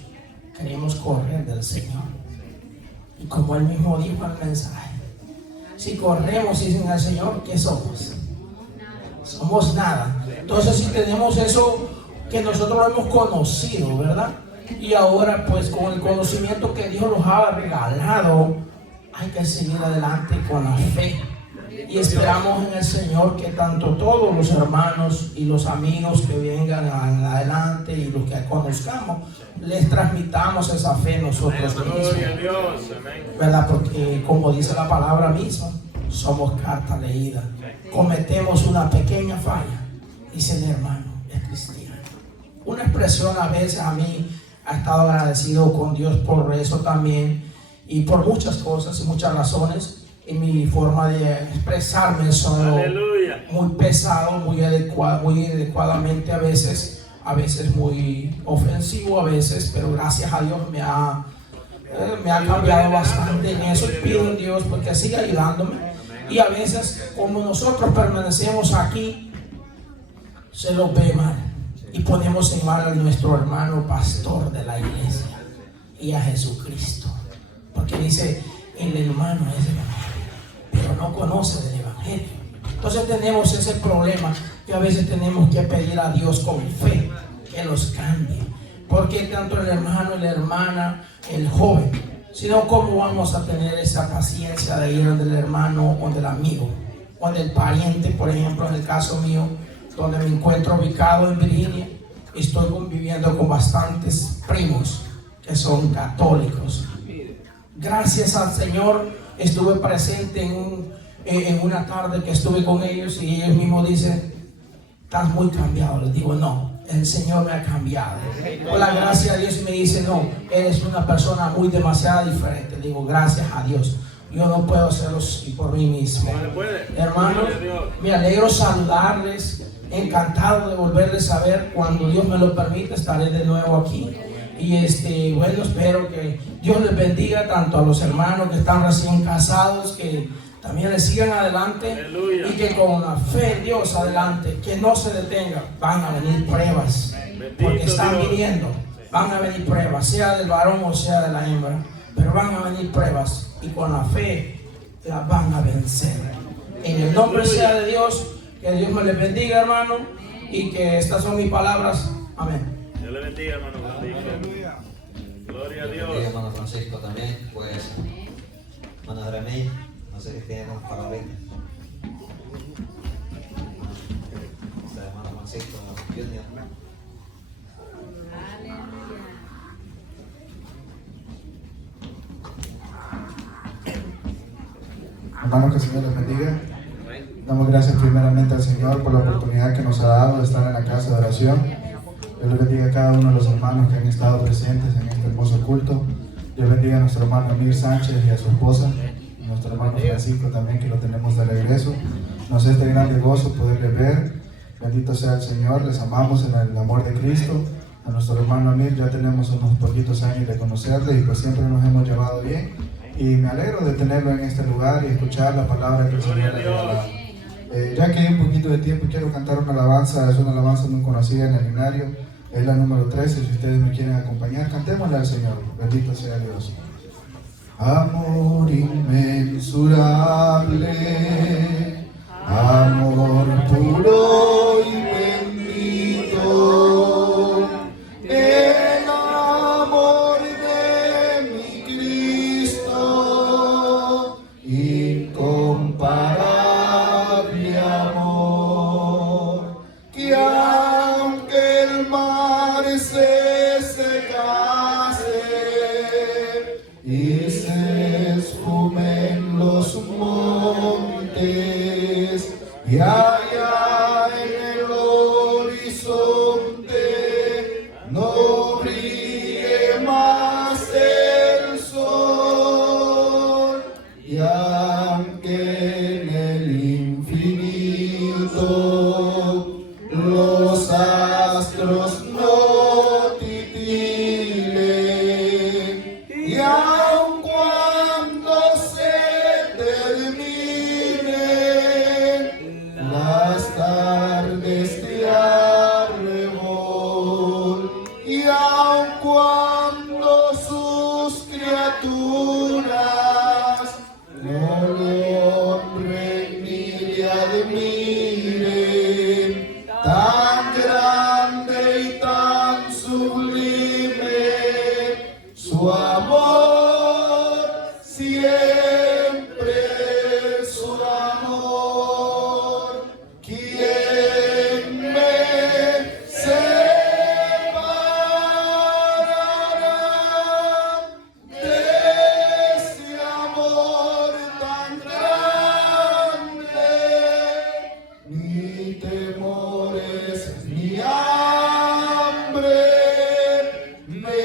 queremos correr del Señor. Y como él mismo dijo en el mensaje, si corremos sin el Señor, ¿qué somos? Somos nada. Entonces, si tenemos eso que nosotros lo hemos conocido, ¿verdad? Y ahora pues con el conocimiento que Dios nos ha regalado, hay que seguir adelante con la fe. Y esperamos en el Señor que tanto todos los hermanos y los amigos que vengan adelante y los que conozcamos, les transmitamos esa fe nosotros Gloria a mismos, Dios. Amén. ¿verdad? Porque como dice la palabra misma, somos carta leída. Cometemos una pequeña falla, dice el hermano, es cristiano. Una expresión a veces a mí ha estado agradecido con Dios por eso también, y por muchas cosas y muchas razones. En mi forma de expresarme soy Aleluya. muy pesado, muy adecuadamente a veces muy ofensivo a veces, pero gracias a Dios me ha cambiado bastante en eso, y pido a Dios porque siga ayudándome. Y a veces, como nosotros permanecemos aquí, se lo ve mal y ponemos en mal a nuestro hermano pastor de la iglesia y a Jesucristo, porque dice: el hermano es el evangelio, pero no conoce del evangelio. Entonces tenemos ese problema que a veces tenemos que pedir a Dios con fe que los cambie, porque tanto el hermano, la hermana, el joven, sino cómo vamos a tener esa paciencia de ir del hermano o del amigo o del pariente. Por ejemplo, en el caso mío, donde me encuentro ubicado en Virginia, estoy conviviendo con bastantes primos que son católicos. Gracias al Señor estuve presente en una tarde que estuve con ellos, y ellos mismos dicen: estás muy cambiado. Les digo: no, el Señor me ha cambiado. Por la gracia de Dios. Me dice: no, eres una persona muy demasiado diferente. Le digo: gracias a Dios, yo no puedo hacerlo por mí mismo. Hermanos, me alegro saludarles, encantado de volverles a ver. Cuando Dios me lo permite, estaré de nuevo aquí. Y bueno, espero que Dios les bendiga tanto a los hermanos que están recién casados, que también les sigan adelante. Aleluya. Y que con la fe en Dios adelante, que no se detengan. Van a venir pruebas, porque están Dios. viniendo, van a venir pruebas, sea del varón o sea de la hembra, pero van a venir pruebas, y con la fe las van a vencer. En el nombre sea de Dios, que Dios me les bendiga, hermano. y que estas son mis palabras. Amén. Dios le bendiga, hermano Francisco. Gloria a Y Dios. hermano Francisco también, pues, hermano Jeremías, no sé si tienen un palabrita. Hermano Francisco Junior. Aleluya. Hermanos, que el Señor les bendiga. Damos gracias primeramente al Señor por la oportunidad que nos ha dado de estar en la casa de oración. Dios les bendiga a cada uno de los hermanos que han estado presentes en este hermoso culto. Dios bendiga a nuestro hermano Emir Sánchez y a su esposa, y nuestro hermano Francisco también, que lo tenemos de regreso. Nos es de grande gozo poderles ver. Bendito sea el Señor, les amamos en el amor de Cristo. A nuestro hermano Emir ya tenemos unos poquitos años de conocerle y pues siempre nos hemos llevado bien. Y me alegro de tenerlo en este lugar y escuchar la palabra que el Señor le ha regalado. Ya que hay un poquito de tiempo, quiero cantar una alabanza. Es una alabanza muy conocida en el himnario. Es la número 13. Si ustedes me quieren acompañar, cantémosla al Señor. Bendito sea Dios. Amor inmensurable, amor puro y bendito, el amor de mi Cristo, incomparable amor, que aunque el mar se secase y se esfumen los montes, y allá en el horizonte no brille más el sol, y aunque en el infinito los astros no titilen, y aun cuando se terminen las tardes de arrebol, y aun cuando sus criaturas no le honren ni le admiren, tan grande y tan sublime su amor, siempre su amor. ¿Quién me separará de ese amor tan grande? Ni temores ni hambre me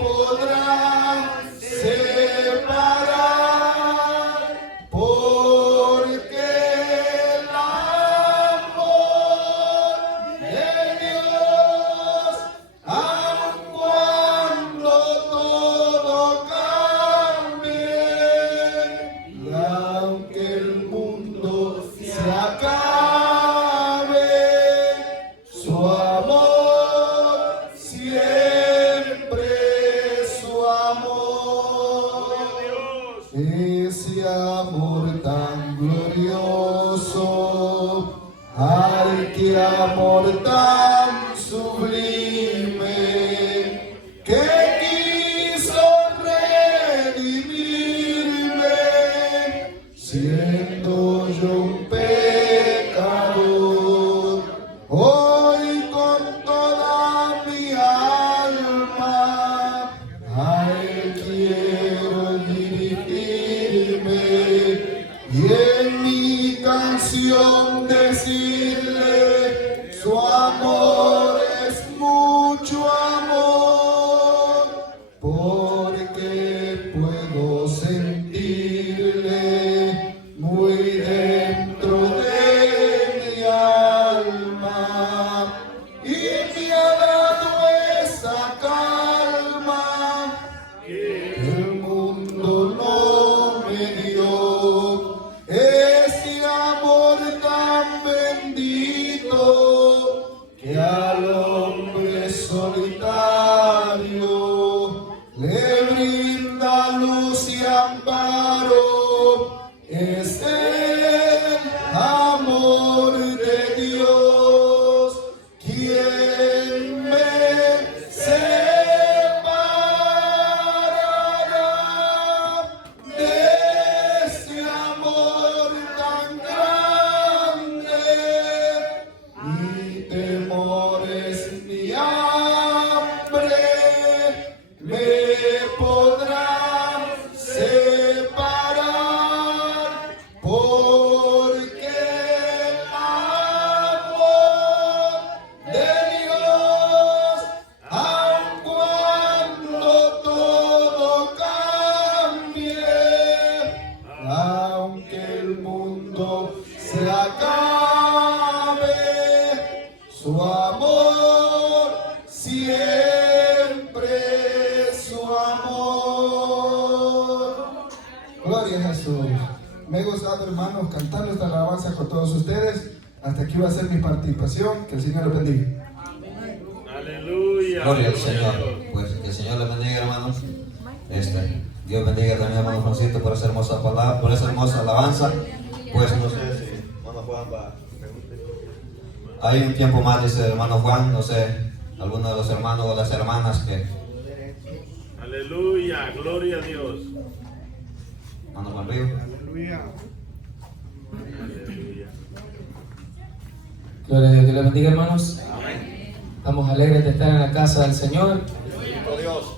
podrán separar, porque el amor de Dios, aun cuando todo cambie, y aunque el mundo se acabe, su amor siempre su amor. Ese amor tan glorioso, ay, qué amor tan sublime, que quiso redimirme, siendo yo un pecador. Hoy con toda mi alma a Él quiero dirigirme, y en mi canción decirle: su amor es mucho amor, porque puedo sentirle muy dentro de mi alma, y me ha dado esa calma que el mundo no me dio. Ese amor tan bendito que al hombre solitario siempre su amor. Gloria a Jesús. Me he gozado, hermanos, cantando esta alabanza con todos ustedes. Hasta aquí va a ser mi participación. Que el Señor los bendiga. Aleluya. Gloria al Señor. Pues que el Señor les bendiga, hermanos. Dios bendiga también a hermano Juancito por esa hermosa palabra, por esa hermosa alabanza. Pues no sé si hermano Juan va. Hay un tiempo más, dice el hermano Juan, no sé, alguno de los hermanos o las hermanas que. Aleluya, gloria a Dios. Hermano Juan Río. Aleluya. Gloria a Dios. Dios les bendiga, hermanos. Estamos alegres de estar en la casa del Señor,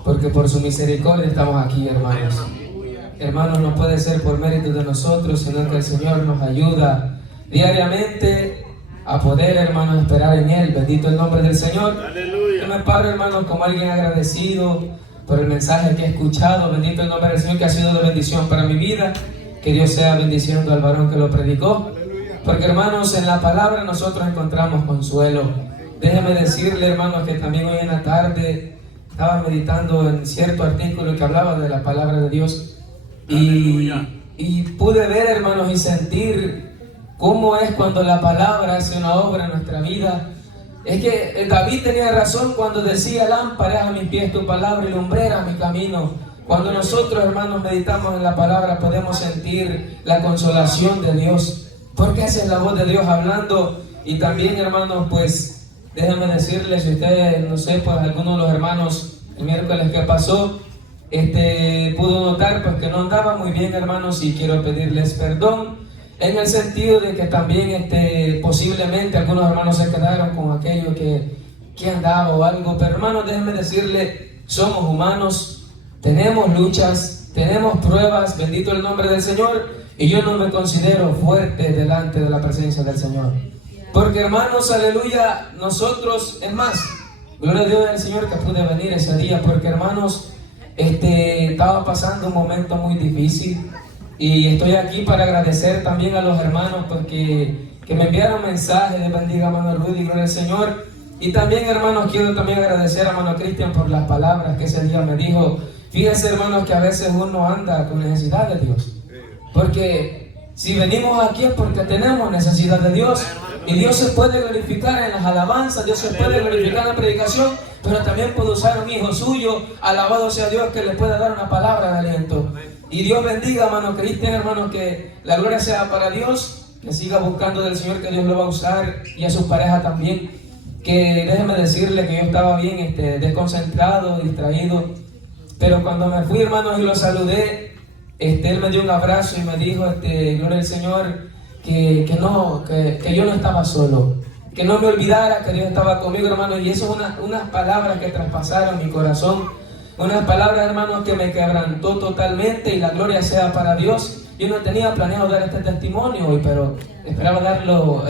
porque por su misericordia estamos aquí, hermanos. Hermanos, no puede ser por mérito de nosotros, sino que el Señor nos ayuda diariamente a poder, hermanos, esperar en Él. Bendito el nombre del Señor. Aleluya. Yo me paro, hermanos, como alguien agradecido por el mensaje que he escuchado. Bendito el nombre del Señor, que ha sido de bendición para mi vida. Que Dios sea bendiciendo al varón que lo predicó. Porque, hermanos, en la palabra nosotros encontramos consuelo. Déjeme decirle, hermanos, que también hoy en la tarde estaba meditando en cierto artículo que hablaba de la palabra de Dios. Y pude ver, hermanos, y sentir cómo es cuando la palabra hace una obra en nuestra vida. Es que David tenía razón cuando decía: lámpara a mis pies tu palabra y lumbrera mi camino. Cuando nosotros, hermanos, meditamos en la palabra, podemos sentir la consolación de Dios, porque esa es la voz de Dios hablando. Y también, hermanos, pues déjenme decirles, si ustedes, no sé, pues algunos de los hermanos el miércoles que pasó pudo notar pues que no andaba muy bien, hermanos, y quiero pedirles perdón en el sentido de que también posiblemente algunos hermanos se quedaron con aquello que andaba o algo. Pero, hermanos, déjenme decirle, somos humanos, tenemos luchas, tenemos pruebas, bendito el nombre del Señor, y yo no me considero fuerte delante de la presencia del Señor. Porque, hermanos, aleluya, nosotros, es más, gloria a Dios del Señor que pude venir ese día, porque, hermanos, estaba pasando un momento muy difícil, y estoy aquí para agradecer también a los hermanos porque que me enviaron mensajes de bendiga hermano Rudy, gloria al Señor. Y también, hermanos, quiero también agradecer a hermano Cristian por las palabras que ese día me dijo. Fíjense, hermanos, que a veces uno anda con necesidad de Dios, porque si venimos aquí es porque tenemos necesidad de Dios. Y Dios se puede glorificar en las alabanzas, Dios se puede glorificar en la predicación, pero también puede usar un hijo suyo, alabado sea Dios, que le pueda dar una palabra de aliento. Y Dios bendiga, hermano Cristian, hermano, que la gloria sea para Dios, que siga buscando del Señor, que Dios lo va a usar, y a su pareja también. Que déjeme decirle que yo estaba bien desconcentrado, distraído, pero cuando me fui, hermanos, y lo saludé, él me dio un abrazo y me dijo, gloria al Señor, que yo no estaba solo, que no me olvidara que Dios estaba conmigo, hermano. Y eso es unas palabras que traspasaron mi corazón, unas palabras, hermanos, que me quebrantó totalmente, y la gloria sea para Dios. Yo no tenía planeado dar este testimonio hoy, pero esperaba darlo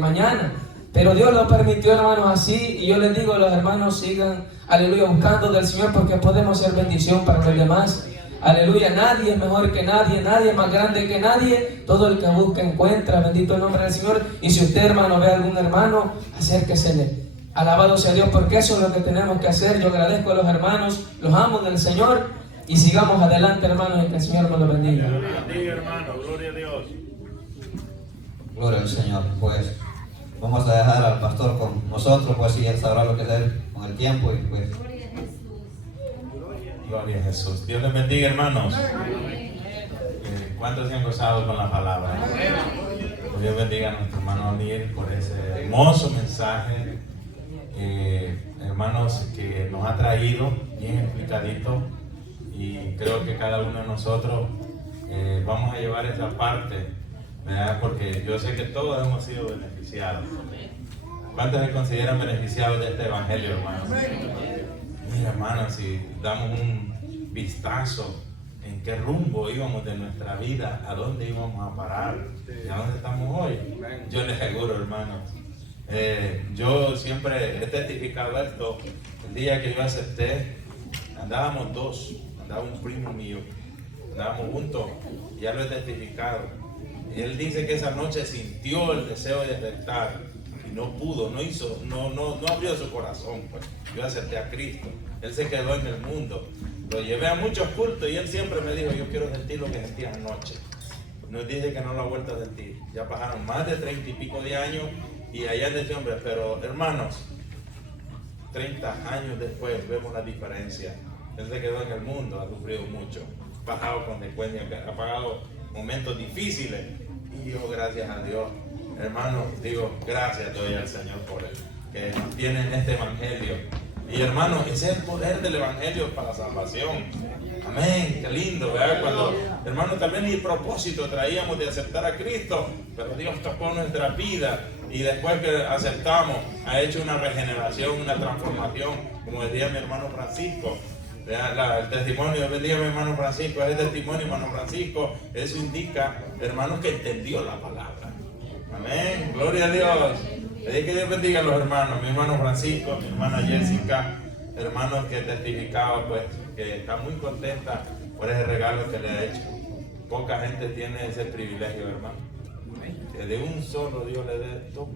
mañana, pero Dios lo permitió, hermanos, así. Y yo les digo a los hermanos, sigan, aleluya, buscando del Señor, porque podemos ser bendición para los demás. Aleluya, nadie es mejor que nadie, nadie es más grande que nadie. Todo el que busca encuentra, bendito el nombre del Señor. Y si usted, hermano, ve a algún hermano, acérquesele. Alabado sea Dios, porque eso es lo que tenemos que hacer. Yo agradezco a los hermanos, los amo del Señor, y sigamos adelante, hermanos, y que el Señor nos lo bendiga. Bendiga, hermano, gloria a Dios. Gloria al Señor. Pues vamos a dejar al pastor con nosotros, pues, y él sabrá lo que hacer con el tiempo, y pues. Gloria a Jesús. Dios les bendiga, hermanos. ¿Cuántos se han gozado con la palabra? Dios bendiga a nuestro hermano Oniel por ese hermoso mensaje, hermanos, que nos ha traído bien explicadito, y creo que cada uno de nosotros vamos a llevar esa parte, ¿verdad? Porque yo sé que todos hemos sido beneficiados. ¿Cuántos se consideran beneficiados de este evangelio, hermanos? Mira, hermanos, si damos un vistazo en qué rumbo íbamos de nuestra vida, a dónde íbamos a parar y a dónde estamos hoy, yo les aseguro, hermanos, yo siempre he testificado esto. El día que yo acepté, andábamos dos, andaba un primo mío, andábamos juntos, ya lo he testificado. Él dice que esa noche sintió el deseo de despertar, y no pudo, no abrió su corazón, pues. Yo acepté a Cristo, él se quedó en el mundo, lo llevé a muchos cultos y él siempre me dijo, yo quiero sentir lo que sentía anoche. Nos dice que no lo ha vuelto a sentir, ya pasaron más de 30 y pico de años y allá en ese hombre, pero hermanos, 30 años después vemos la diferencia. Él se quedó en el mundo, ha sufrido mucho, ha pasado consecuencias, ha pasado momentos difíciles y yo, gracias a Dios, hermano, digo, gracias doy al Señor por él, que nos tiene en este evangelio. Y hermano, ese es el poder del evangelio para la salvación. Amén, qué lindo, ¿verdad? Cuando, hermano, también mi propósito traíamos de aceptar a Cristo, pero Dios tocó nuestra vida y después que aceptamos, ha hecho una regeneración, una transformación, como decía mi hermano Francisco. El testimonio, bendiga a mi hermano Francisco, ese testimonio, hermano Francisco, eso indica, hermanos, que entendió la palabra. Amén, gloria a Dios. Le que Dios bendiga a los hermanos, mi hermano Francisco, mi hermana Jessica, hermanos que testificaba, pues, que está muy contenta por ese regalo que le ha hecho. Poca gente tiene ese privilegio, hermano. Que de un solo Dios le dé 2